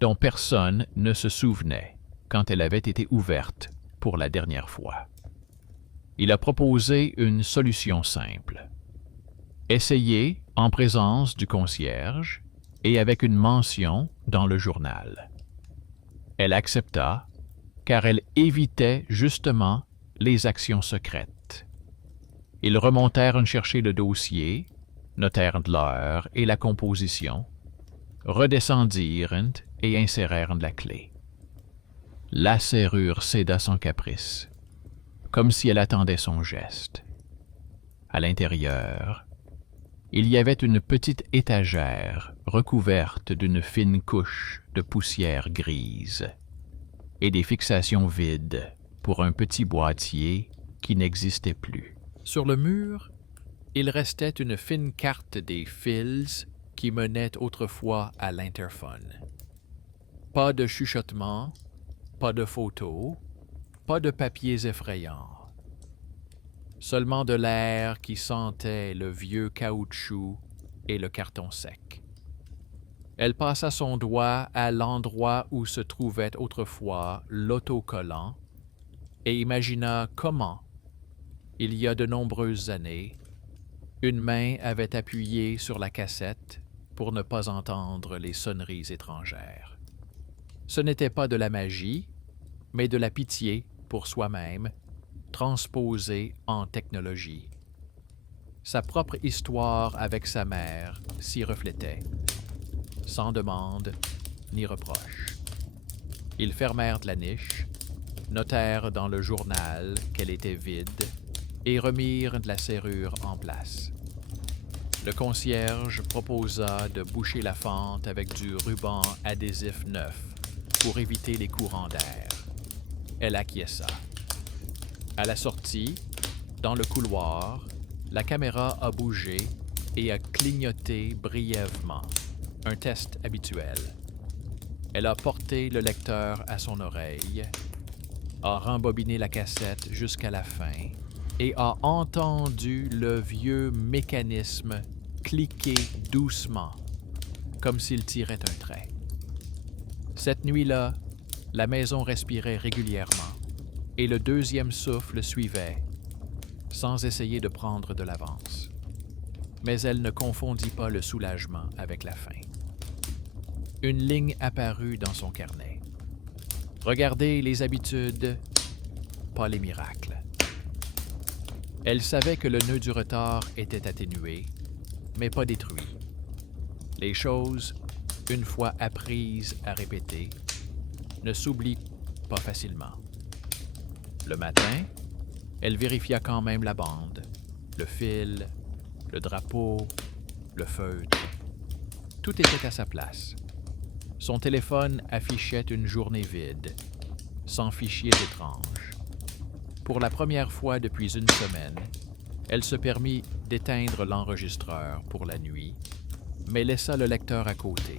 dont personne ne se souvenait quand elle avait été ouverte pour la dernière fois. Il a proposé une solution simple. Essayer en présence du concierge et avec une mention dans le journal. Elle accepta, car elle évitait justement les actions secrètes. Ils remontèrent chercher le dossier, notèrent l'heure et la composition, redescendirent et insérèrent la clé. La serrure céda son caprice, comme si elle attendait son geste. À l'intérieur, il y avait une petite étagère recouverte d'une fine couche de poussière grise et des fixations vides pour un petit boîtier qui n'existait plus. Sur le mur, il restait une fine carte des fils qui menait autrefois à l'interphone. Pas de chuchotement, pas de photos, pas de papiers effrayants. Seulement de l'air qui sentait le vieux caoutchouc et le carton sec. Elle passa son doigt à l'endroit où se trouvait autrefois l'autocollant et imagina comment, il y a de nombreuses années, une main avait appuyé sur la cassette pour ne pas entendre les sonneries étrangères. Ce n'était pas de la magie, mais de la pitié pour soi-même, transposée en technologie. Sa propre histoire avec sa mère s'y reflétait, sans demande ni reproche. Ils fermèrent la niche, notèrent dans le journal qu'elle était vide et remirent la serrure en place. Le concierge proposa de boucher la fente avec du ruban adhésif neuf pour éviter les courants d'air. Elle acquiesça. À la sortie, dans le couloir, la caméra a bougé et a clignoté brièvement, un test habituel. Elle a porté le lecteur à son oreille, a rembobiné la cassette jusqu'à la fin et a entendu le vieux mécanisme cliquer doucement, comme s'il tirait un trait. Cette nuit-là, la maison respirait régulièrement et le deuxième souffle suivait, sans essayer de prendre de l'avance. Mais elle ne confondit pas le soulagement avec la faim. Une ligne apparut dans son carnet. Regardez les habitudes, pas les miracles. Elle savait que le nœud du retard était atténué, mais pas détruit. Les choses, une fois apprises à répéter, ne s'oublient pas facilement. Le matin, elle vérifia quand même la bande, le fil, le drapeau, le feutre. Tout était à sa place. Son téléphone affichait une journée vide, sans fichiers étranges. Pour la première fois depuis une semaine, elle se permit d'éteindre l'enregistreur pour la nuit, mais laissa le lecteur à côté,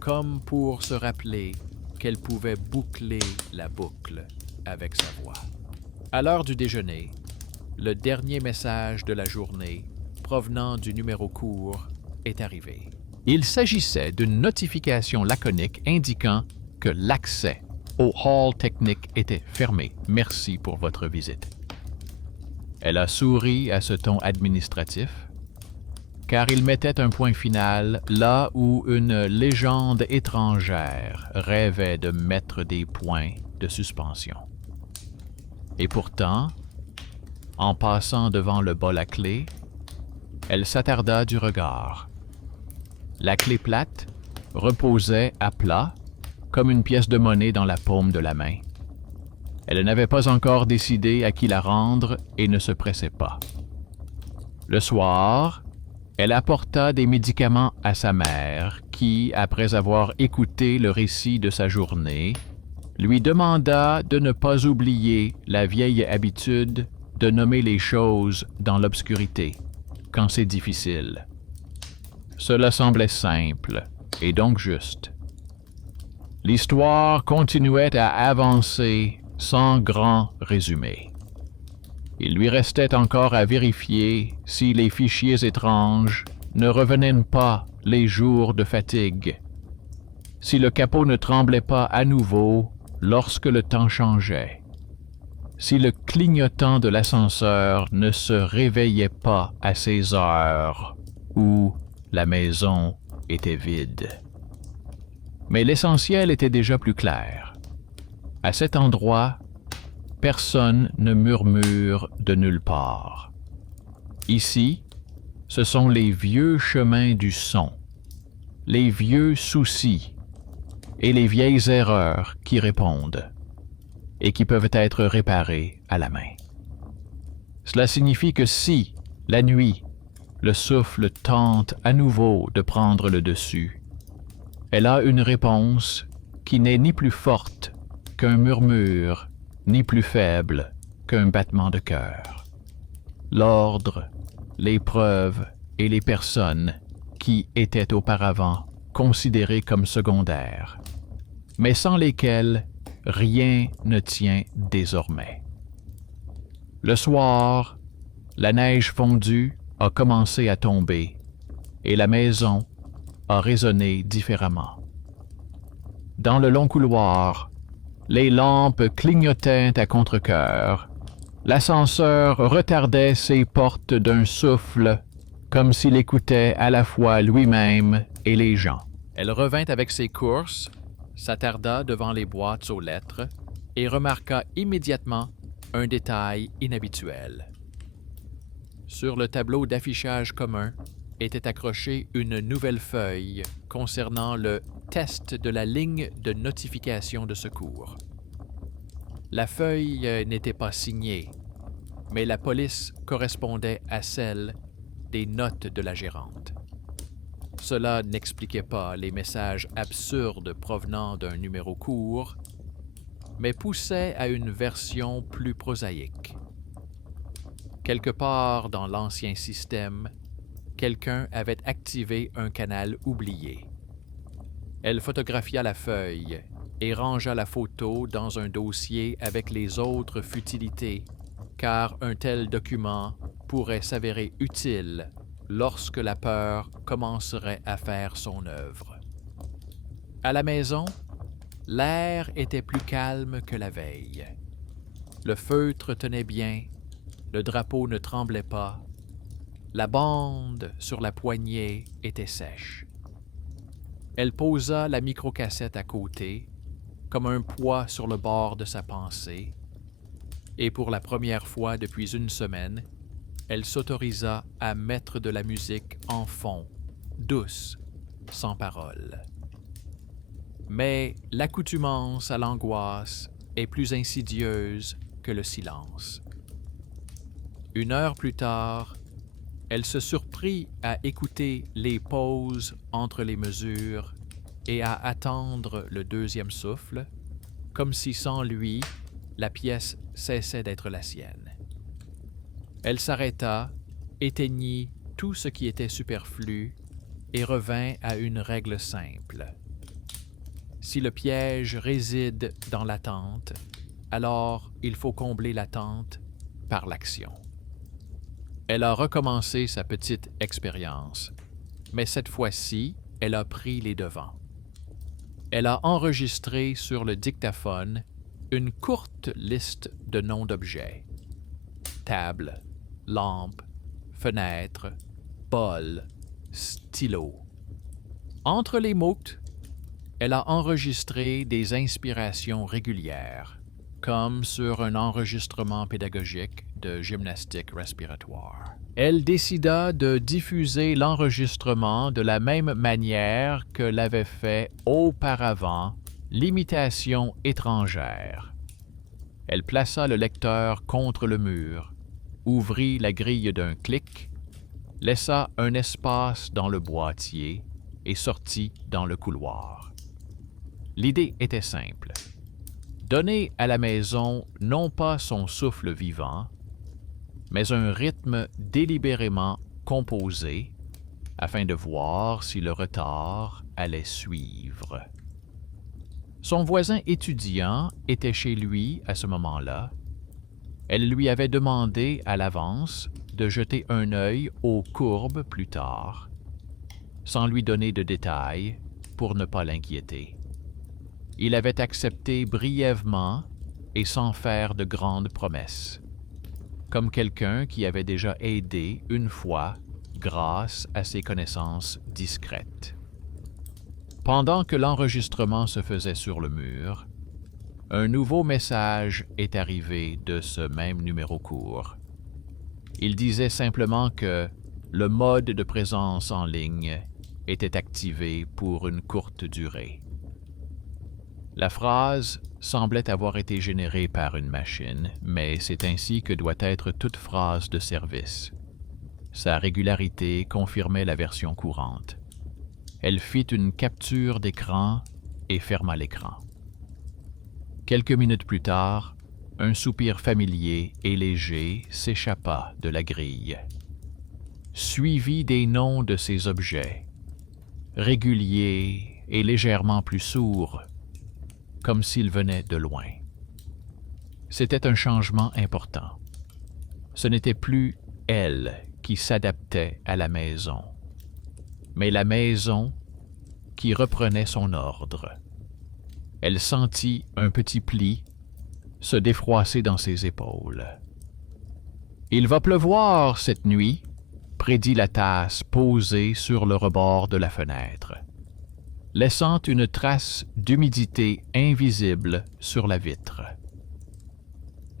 comme pour se rappeler qu'elle pouvait boucler la boucle avec sa voix. À l'heure du déjeuner, le dernier message de la journée, provenant du numéro court, est arrivé. Il s'agissait d'une notification laconique indiquant que l'accès au hall technique était fermé. Merci pour votre visite. Elle a souri à ce ton administratif, car il mettait un point final là où une légende étrangère rêvait de mettre des points de suspension. Et pourtant, en passant devant le bol à clé, elle s'attarda du regard. La clé plate reposait à plat, comme une pièce de monnaie dans la paume de la main. Elle n'avait pas encore décidé à qui la rendre et ne se pressait pas. Le soir, elle apporta des médicaments à sa mère qui, après avoir écouté le récit de sa journée, lui demanda de ne pas oublier la vieille habitude de nommer les choses dans l'obscurité, quand c'est difficile. Cela semblait simple et donc juste. L'histoire continuait à avancer sans grand résumé. Il lui restait encore à vérifier si les fichiers étranges ne revenaient pas les jours de fatigue, si le capot ne tremblait pas à nouveau lorsque le temps changeait, si le clignotant de l'ascenseur ne se réveillait pas à ces heures où la maison était vide. Mais l'essentiel était déjà plus clair. À cet endroit, personne ne murmure de nulle part. Ici, ce sont les vieux chemins du son, les vieux soucis et les vieilles erreurs qui répondent et qui peuvent être réparés à la main. Cela signifie que si, la nuit, le souffle tente à nouveau de prendre le dessus, elle a une réponse qui n'est ni plus forte qu'un murmure, ni plus faible qu'un battement de cœur. L'ordre, les preuves et les personnes qui étaient auparavant considérées comme secondaires, mais sans lesquelles rien ne tient désormais. Le soir, la neige fondue a commencé à tomber et la maison a résonné différemment. Dans le long couloir, les lampes clignotaient à contre-cœur. L'ascenseur retardait ses portes d'un souffle, comme s'il écoutait à la fois lui-même et les gens. Elle revint avec ses courses, s'attarda devant les boîtes aux lettres et remarqua immédiatement un détail inhabituel. Sur le tableau d'affichage commun était accrochée une nouvelle feuille concernant le test de la ligne de notification de secours. La feuille n'était pas signée, mais la police correspondait à celle des notes de la gérante. Cela n'expliquait pas les messages absurdes provenant d'un numéro court, mais poussait à une version plus prosaïque. Quelque part dans l'ancien système, quelqu'un avait activé un canal oublié. Elle photographia la feuille et rangea la photo dans un dossier avec les autres futilités, car un tel document pourrait s'avérer utile lorsque la peur commencerait à faire son œuvre. À la maison, l'air était plus calme que la veille. Le feutre tenait bien, le drapeau ne tremblait pas, la bande sur la poignée était sèche. Elle posa la microcassette à côté, comme un poids sur le bord de sa pensée, et pour la première fois depuis une semaine, elle s'autorisa à mettre de la musique en fond, douce, sans parole. Mais l'accoutumance à l'angoisse est plus insidieuse que le silence. 1 heure plus tard, elle se surprit à écouter les pauses entre les mesures et à attendre le deuxième souffle, comme si sans lui, la pièce cessait d'être la sienne. Elle s'arrêta, éteignit tout ce qui était superflu et revint à une règle simple. Si le piège réside dans l'attente, alors il faut combler l'attente par l'action. Elle a recommencé sa petite expérience, mais cette fois-ci, elle a pris les devants. Elle a enregistré sur le dictaphone une courte liste de noms d'objets. Table, lampe, fenêtre, bol, stylo. Entre les mots, elle a enregistré des inspirations régulières, comme sur un enregistrement pédagogique de gymnastique respiratoire. Elle décida de diffuser l'enregistrement de la même manière que l'avait fait auparavant l'imitation étrangère. Elle plaça le lecteur contre le mur, ouvrit la grille d'un clic, laissa un espace dans le boîtier et sortit dans le couloir. L'idée était simple. Donner à la maison non pas son souffle vivant, mais un rythme délibérément composé afin de voir si le retard allait suivre. Son voisin étudiant était chez lui à ce moment-là. Elle lui avait demandé à l'avance de jeter un œil aux courbes plus tard, sans lui donner de détails pour ne pas l'inquiéter. Il avait accepté brièvement et sans faire de grandes promesses, comme quelqu'un qui avait déjà aidé une fois grâce à ses connaissances discrètes. Pendant que l'enregistrement se faisait sur le mur, un nouveau message est arrivé de ce même numéro court. Il disait simplement que le mode de présence en ligne était activé pour une courte durée. La phrase semblait avoir été générée par une machine, mais c'est ainsi que doit être toute phrase de service. Sa régularité confirmait la version courante. Elle fit une capture d'écran et ferma l'écran. Quelques minutes plus tard, un soupir familier et léger s'échappa de la grille, suivi des noms de ces objets, réguliers et légèrement plus sourds, comme s'ils venaient de loin. C'était un changement important. Ce n'était plus elle qui s'adaptait à la maison, mais la maison qui reprenait son ordre. Elle sentit un petit pli se défroisser dans ses épaules. « Il va pleuvoir cette nuit », prédit la tasse posée sur le rebord de la fenêtre, laissant une trace d'humidité invisible sur la vitre.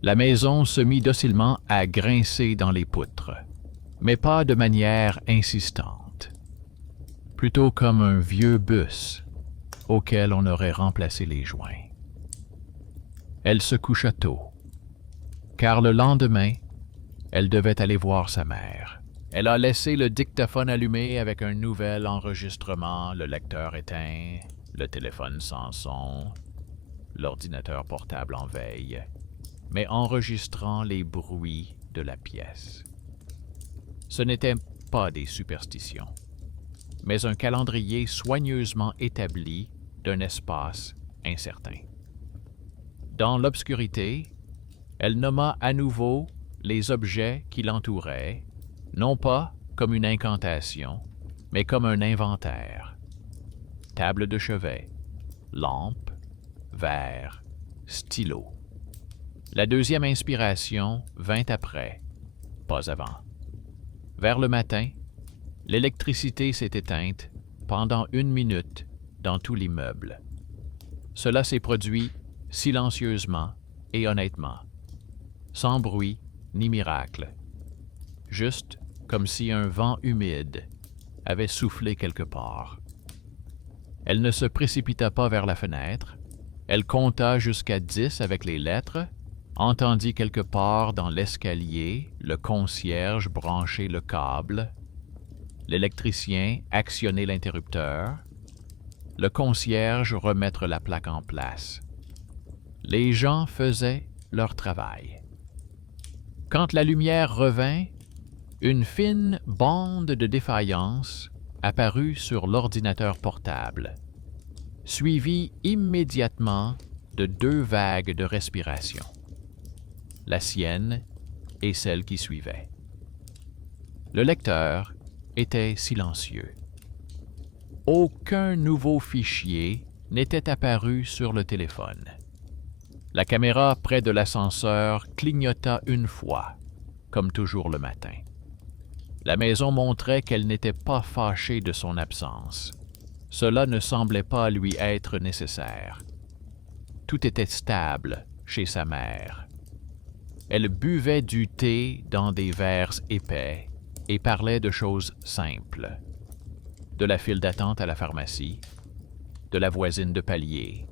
La maison se mit docilement à grincer dans les poutres, mais pas de manière insistante, plutôt comme un vieux bus auquel on aurait remplacé les joints. Elle se coucha tôt, car le lendemain, elle devait aller voir sa mère. Elle a laissé le dictaphone allumé avec un nouvel enregistrement, le lecteur éteint, le téléphone sans son, l'ordinateur portable en veille, mais enregistrant les bruits de la pièce. Ce n'étaient pas des superstitions, mais un calendrier soigneusement établi d'un espace incertain. Dans l'obscurité, elle nomma à nouveau les objets qui l'entouraient, non pas comme une incantation, mais comme un inventaire. Table de chevet, lampe, verre, stylo. La deuxième inspiration vint après, pas avant. Vers le matin, l'électricité s'est éteinte pendant 1 minute dans tout l'immeuble. Cela s'est produit silencieusement et honnêtement, sans bruit ni miracle, juste comme si un vent humide avait soufflé quelque part. Elle ne se précipita pas vers la fenêtre, elle compta jusqu'à 10 avec les lettres, entendit quelque part dans l'escalier le concierge brancher le câble, l'électricien actionner l'interrupteur, le concierge remettre la plaque en place. Les gens faisaient leur travail. Quand la lumière revint, une fine bande de défaillance apparut sur l'ordinateur portable, suivie immédiatement de 2 vagues de respiration, la sienne et celle qui suivait. Le lecteur était silencieux. Aucun nouveau fichier n'était apparu sur le téléphone. La caméra près de l'ascenseur clignota 1 fois, comme toujours le matin. La maison montrait qu'elle n'était pas fâchée de son absence. Cela ne semblait pas lui être nécessaire. Tout était stable chez sa mère. Elle buvait du thé dans des verres épais et parlait de choses simples. De la file d'attente à la pharmacie, de la voisine de palier,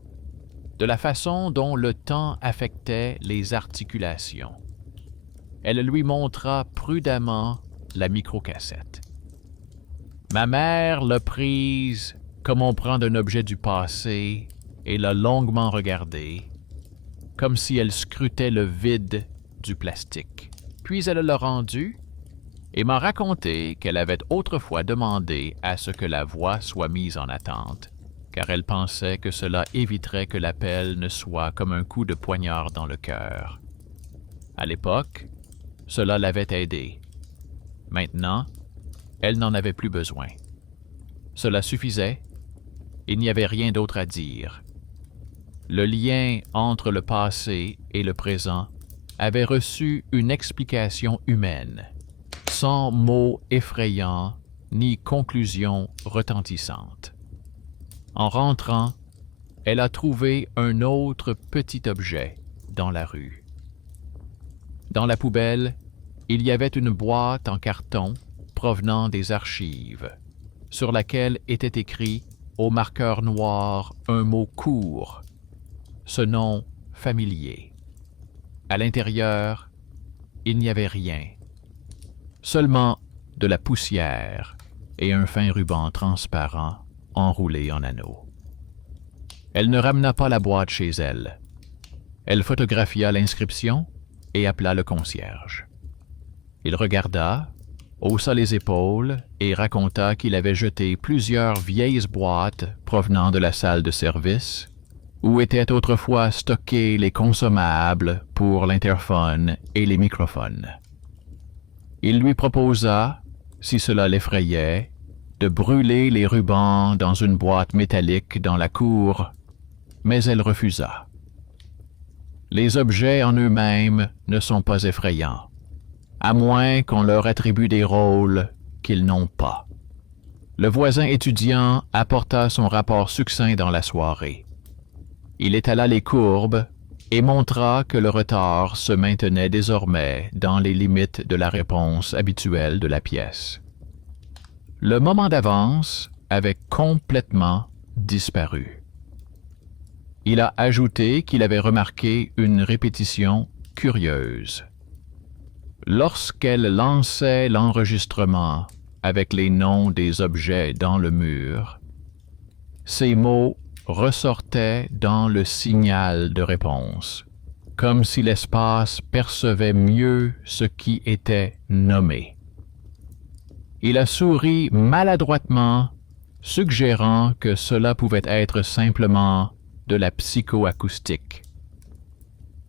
de la façon dont le temps affectait les articulations. Elle lui montra prudemment la microcassette. Ma mère l'a prise comme on prend un objet du passé et l'a longuement regardée, comme si elle scrutait le vide du plastique. Puis elle l'a rendue et m'a raconté qu'elle avait autrefois demandé à ce que la voix soit mise en attente, car elle pensait que cela éviterait que l'appel ne soit comme un coup de poignard dans le cœur. À l'époque, cela l'avait aidée. Maintenant, elle n'en avait plus besoin. Cela suffisait, il n'y avait rien d'autre à dire. Le lien entre le passé et le présent avait reçu une explication humaine, sans mots effrayants ni conclusion retentissante. En rentrant, elle a trouvé un autre petit objet dans la rue. Dans la poubelle, il y avait une boîte en carton provenant des archives, sur laquelle était écrit au marqueur noir un mot court, ce nom familier. À l'intérieur, il n'y avait rien, seulement de la poussière et un fin ruban transparent enroulé en anneau. Elle ne ramena pas la boîte chez elle. Elle photographia l'inscription et appela le concierge. Il regarda, haussa les épaules et raconta qu'il avait jeté plusieurs vieilles boîtes provenant de la salle de service, où étaient autrefois stockés les consommables pour l'interphone et les microphones. Il lui proposa, si cela l'effrayait, de brûler les rubans dans une boîte métallique dans la cour, mais elle refusa. Les objets en eux-mêmes ne sont pas effrayants, à moins qu'on leur attribue des rôles qu'ils n'ont pas. Le voisin étudiant apporta son rapport succinct dans la soirée. Il étala les courbes et montra que le retard se maintenait désormais dans les limites de la réponse habituelle de la pièce. Le moment d'avance avait complètement disparu. Il a ajouté qu'il avait remarqué une répétition curieuse. Lorsqu'elle lançait l'enregistrement avec les noms des objets dans le mur, ces mots ressortaient dans le signal de réponse, comme si l'espace percevait mieux ce qui était nommé. Il a souri maladroitement, suggérant que cela pouvait être simplement de la psychoacoustique.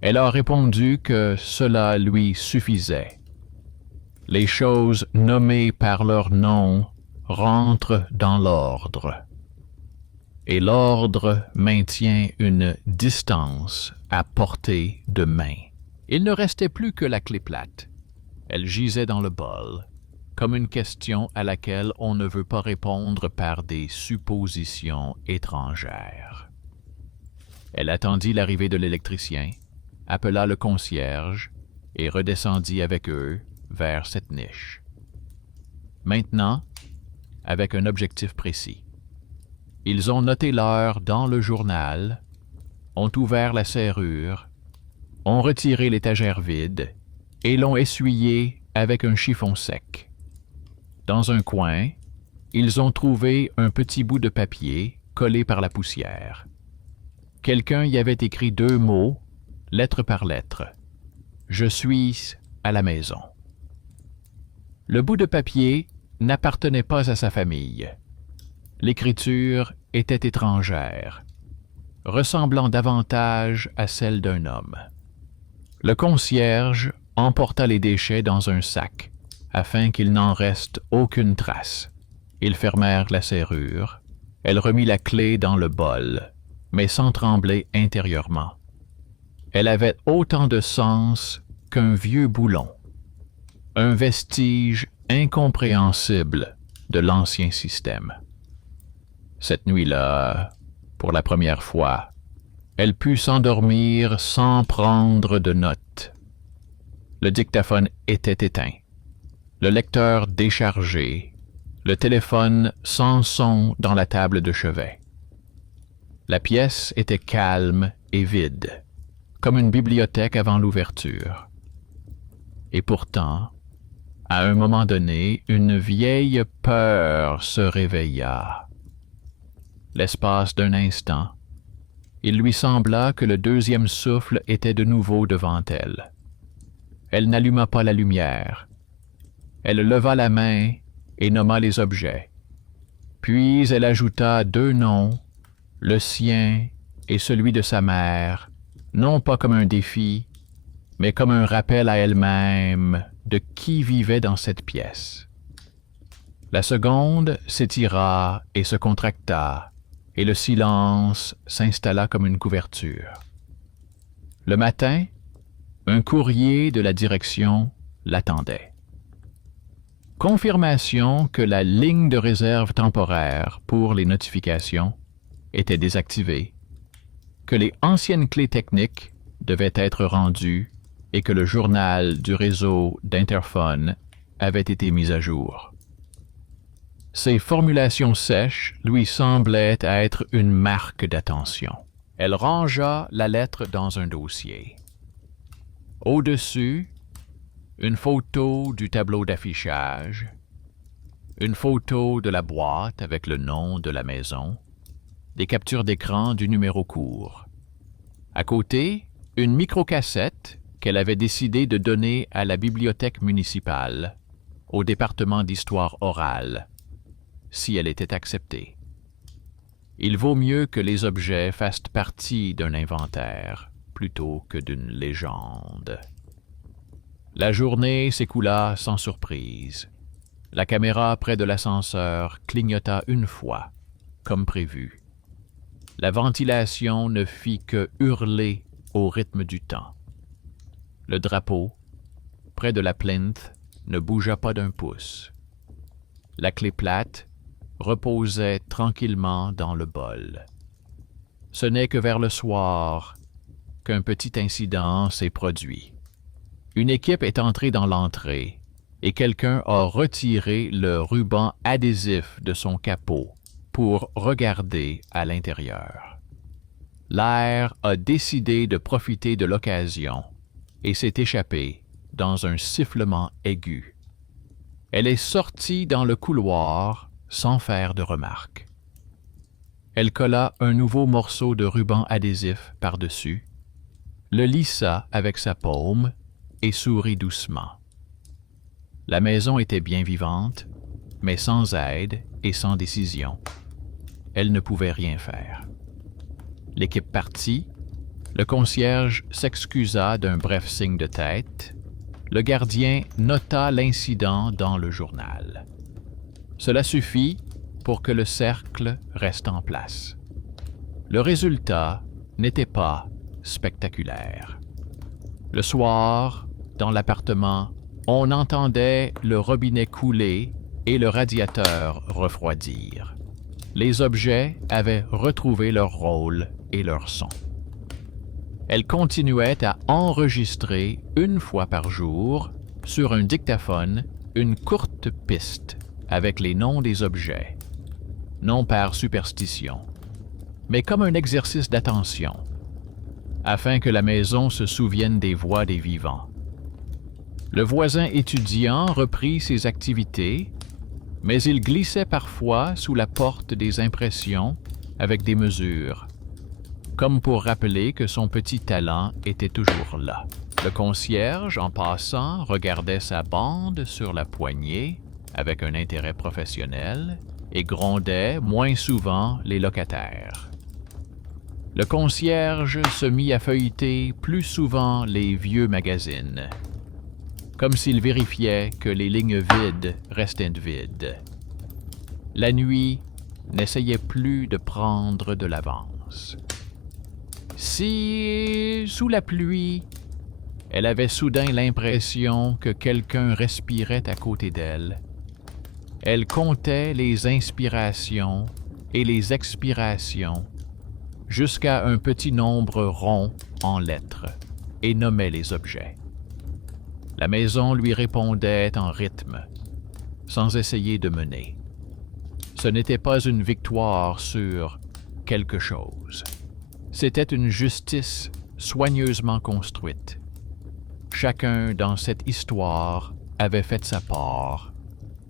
Elle a répondu que cela lui suffisait. Les choses nommées par leur nom rentrent dans l'ordre. Et l'ordre maintient une distance à portée de main. Il ne restait plus que la clé plate. Elle gisait dans le bol, comme une question à laquelle on ne veut pas répondre par des suppositions étrangères. Elle attendit l'arrivée de l'électricien, appela le concierge et redescendit avec eux vers cette niche. Maintenant, avec un objectif précis. Ils ont noté l'heure dans le journal, ont ouvert la serrure, ont retiré l'étagère vide et l'ont essuyée avec un chiffon sec. Dans un coin, ils ont trouvé un petit bout de papier collé par la poussière. Quelqu'un y avait écrit 2 mots, lettre par lettre. « Je suis à la maison ». Le bout de papier n'appartenait pas à sa famille. L'écriture était étrangère, ressemblant davantage à celle d'un homme. Le concierge emporta les déchets dans un sac, afin qu'il n'en reste aucune trace. Ils fermèrent la serrure. Elle remit la clé dans le bol, mais sans trembler intérieurement. Elle avait autant de sens qu'un vieux boulon, un vestige incompréhensible de l'ancien système. Cette nuit-là, pour la première fois, elle put s'endormir sans prendre de notes. Le dictaphone était éteint, le lecteur déchargé, le téléphone sans son dans la table de chevet. La pièce était calme et vide, comme une bibliothèque avant l'ouverture. Et pourtant, à un moment donné, une vieille peur se réveilla. L'espace d'un instant, il lui sembla que le deuxième souffle était de nouveau devant elle. Elle n'alluma pas la lumière. Elle leva la main et nomma les objets. Puis elle ajouta 2 noms, le sien et celui de sa mère, non pas comme un défi, mais comme un rappel à elle-même de qui vivait dans cette pièce. La seconde s'étira et se contracta, et le silence s'installa comme une couverture. Le matin, un courrier de la direction l'attendait. Confirmation que la ligne de réserve temporaire pour les notifications était désactivée, que les anciennes clés techniques devaient être rendues et que le journal du réseau d'interphone avait été mis à jour. Ces formulations sèches lui semblaient être une marque d'attention. Elle rangea la lettre dans un dossier. Au-dessus, une photo du tableau d'affichage, une photo de la boîte avec le nom de la maison, des captures d'écran du numéro court. À côté, une microcassette qu'elle avait décidé de donner à la bibliothèque municipale, au département d'histoire orale, si elle était acceptée. Il vaut mieux que les objets fassent partie d'un inventaire plutôt que d'une légende. La journée s'écoula sans surprise. La caméra près de l'ascenseur clignota une fois, comme prévu. La ventilation ne fit que hurler au rythme du temps. Le drapeau, près de la plinth, ne bougea pas d'un pouce. La clé plate reposait tranquillement dans le bol. Ce n'est que vers le soir qu'un petit incident s'est produit. Une équipe est entrée dans l'entrée et quelqu'un a retiré le ruban adhésif de son capot pour regarder à l'intérieur. L'air a décidé de profiter de l'occasion et s'est échappé dans un sifflement aigu. Elle est sortie dans le couloir sans faire de remarque. Elle colla un nouveau morceau de ruban adhésif par-dessus, le lissa avec sa paume et sourit doucement. La maison était bien vivante, mais sans aide et sans décision. Elle ne pouvait rien faire. L'équipe partit, le concierge s'excusa d'un bref signe de tête, le gardien nota l'incident dans le journal. Cela suffit pour que le cercle reste en place. Le résultat n'était pas spectaculaire. Le soir, dans l'appartement, on entendait le robinet couler et le radiateur refroidir. Les objets avaient retrouvé leur rôle et leur son. Elle continuait à enregistrer une fois par jour, sur un dictaphone, une courte piste avec les noms des objets, non par superstition, mais comme un exercice d'attention, afin que la maison se souvienne des voix des vivants. Le voisin étudiant reprit ses activités, mais il glissait parfois sous la porte des impressions avec des mesures, comme pour rappeler que son petit talent était toujours là. Le concierge, en passant, regardait sa bande sur la poignée avec un intérêt professionnel et grondait moins souvent les locataires. Le concierge se mit à feuilleter plus souvent les vieux magazines, comme s'il vérifiait que les lignes vides restaient vides. La nuit n'essayait plus de prendre de l'avance. Si, sous la pluie, elle avait soudain l'impression que quelqu'un respirait à côté d'elle, elle comptait les inspirations et les expirations jusqu'à un petit nombre rond en lettres et nommait les objets. La maison lui répondait en rythme, sans essayer de mener. Ce n'était pas une victoire sur quelque chose. C'était une justice soigneusement construite. Chacun dans cette histoire avait fait sa part,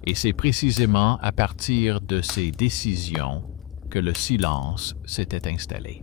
et c'est précisément à partir de ces décisions que le silence s'était installé.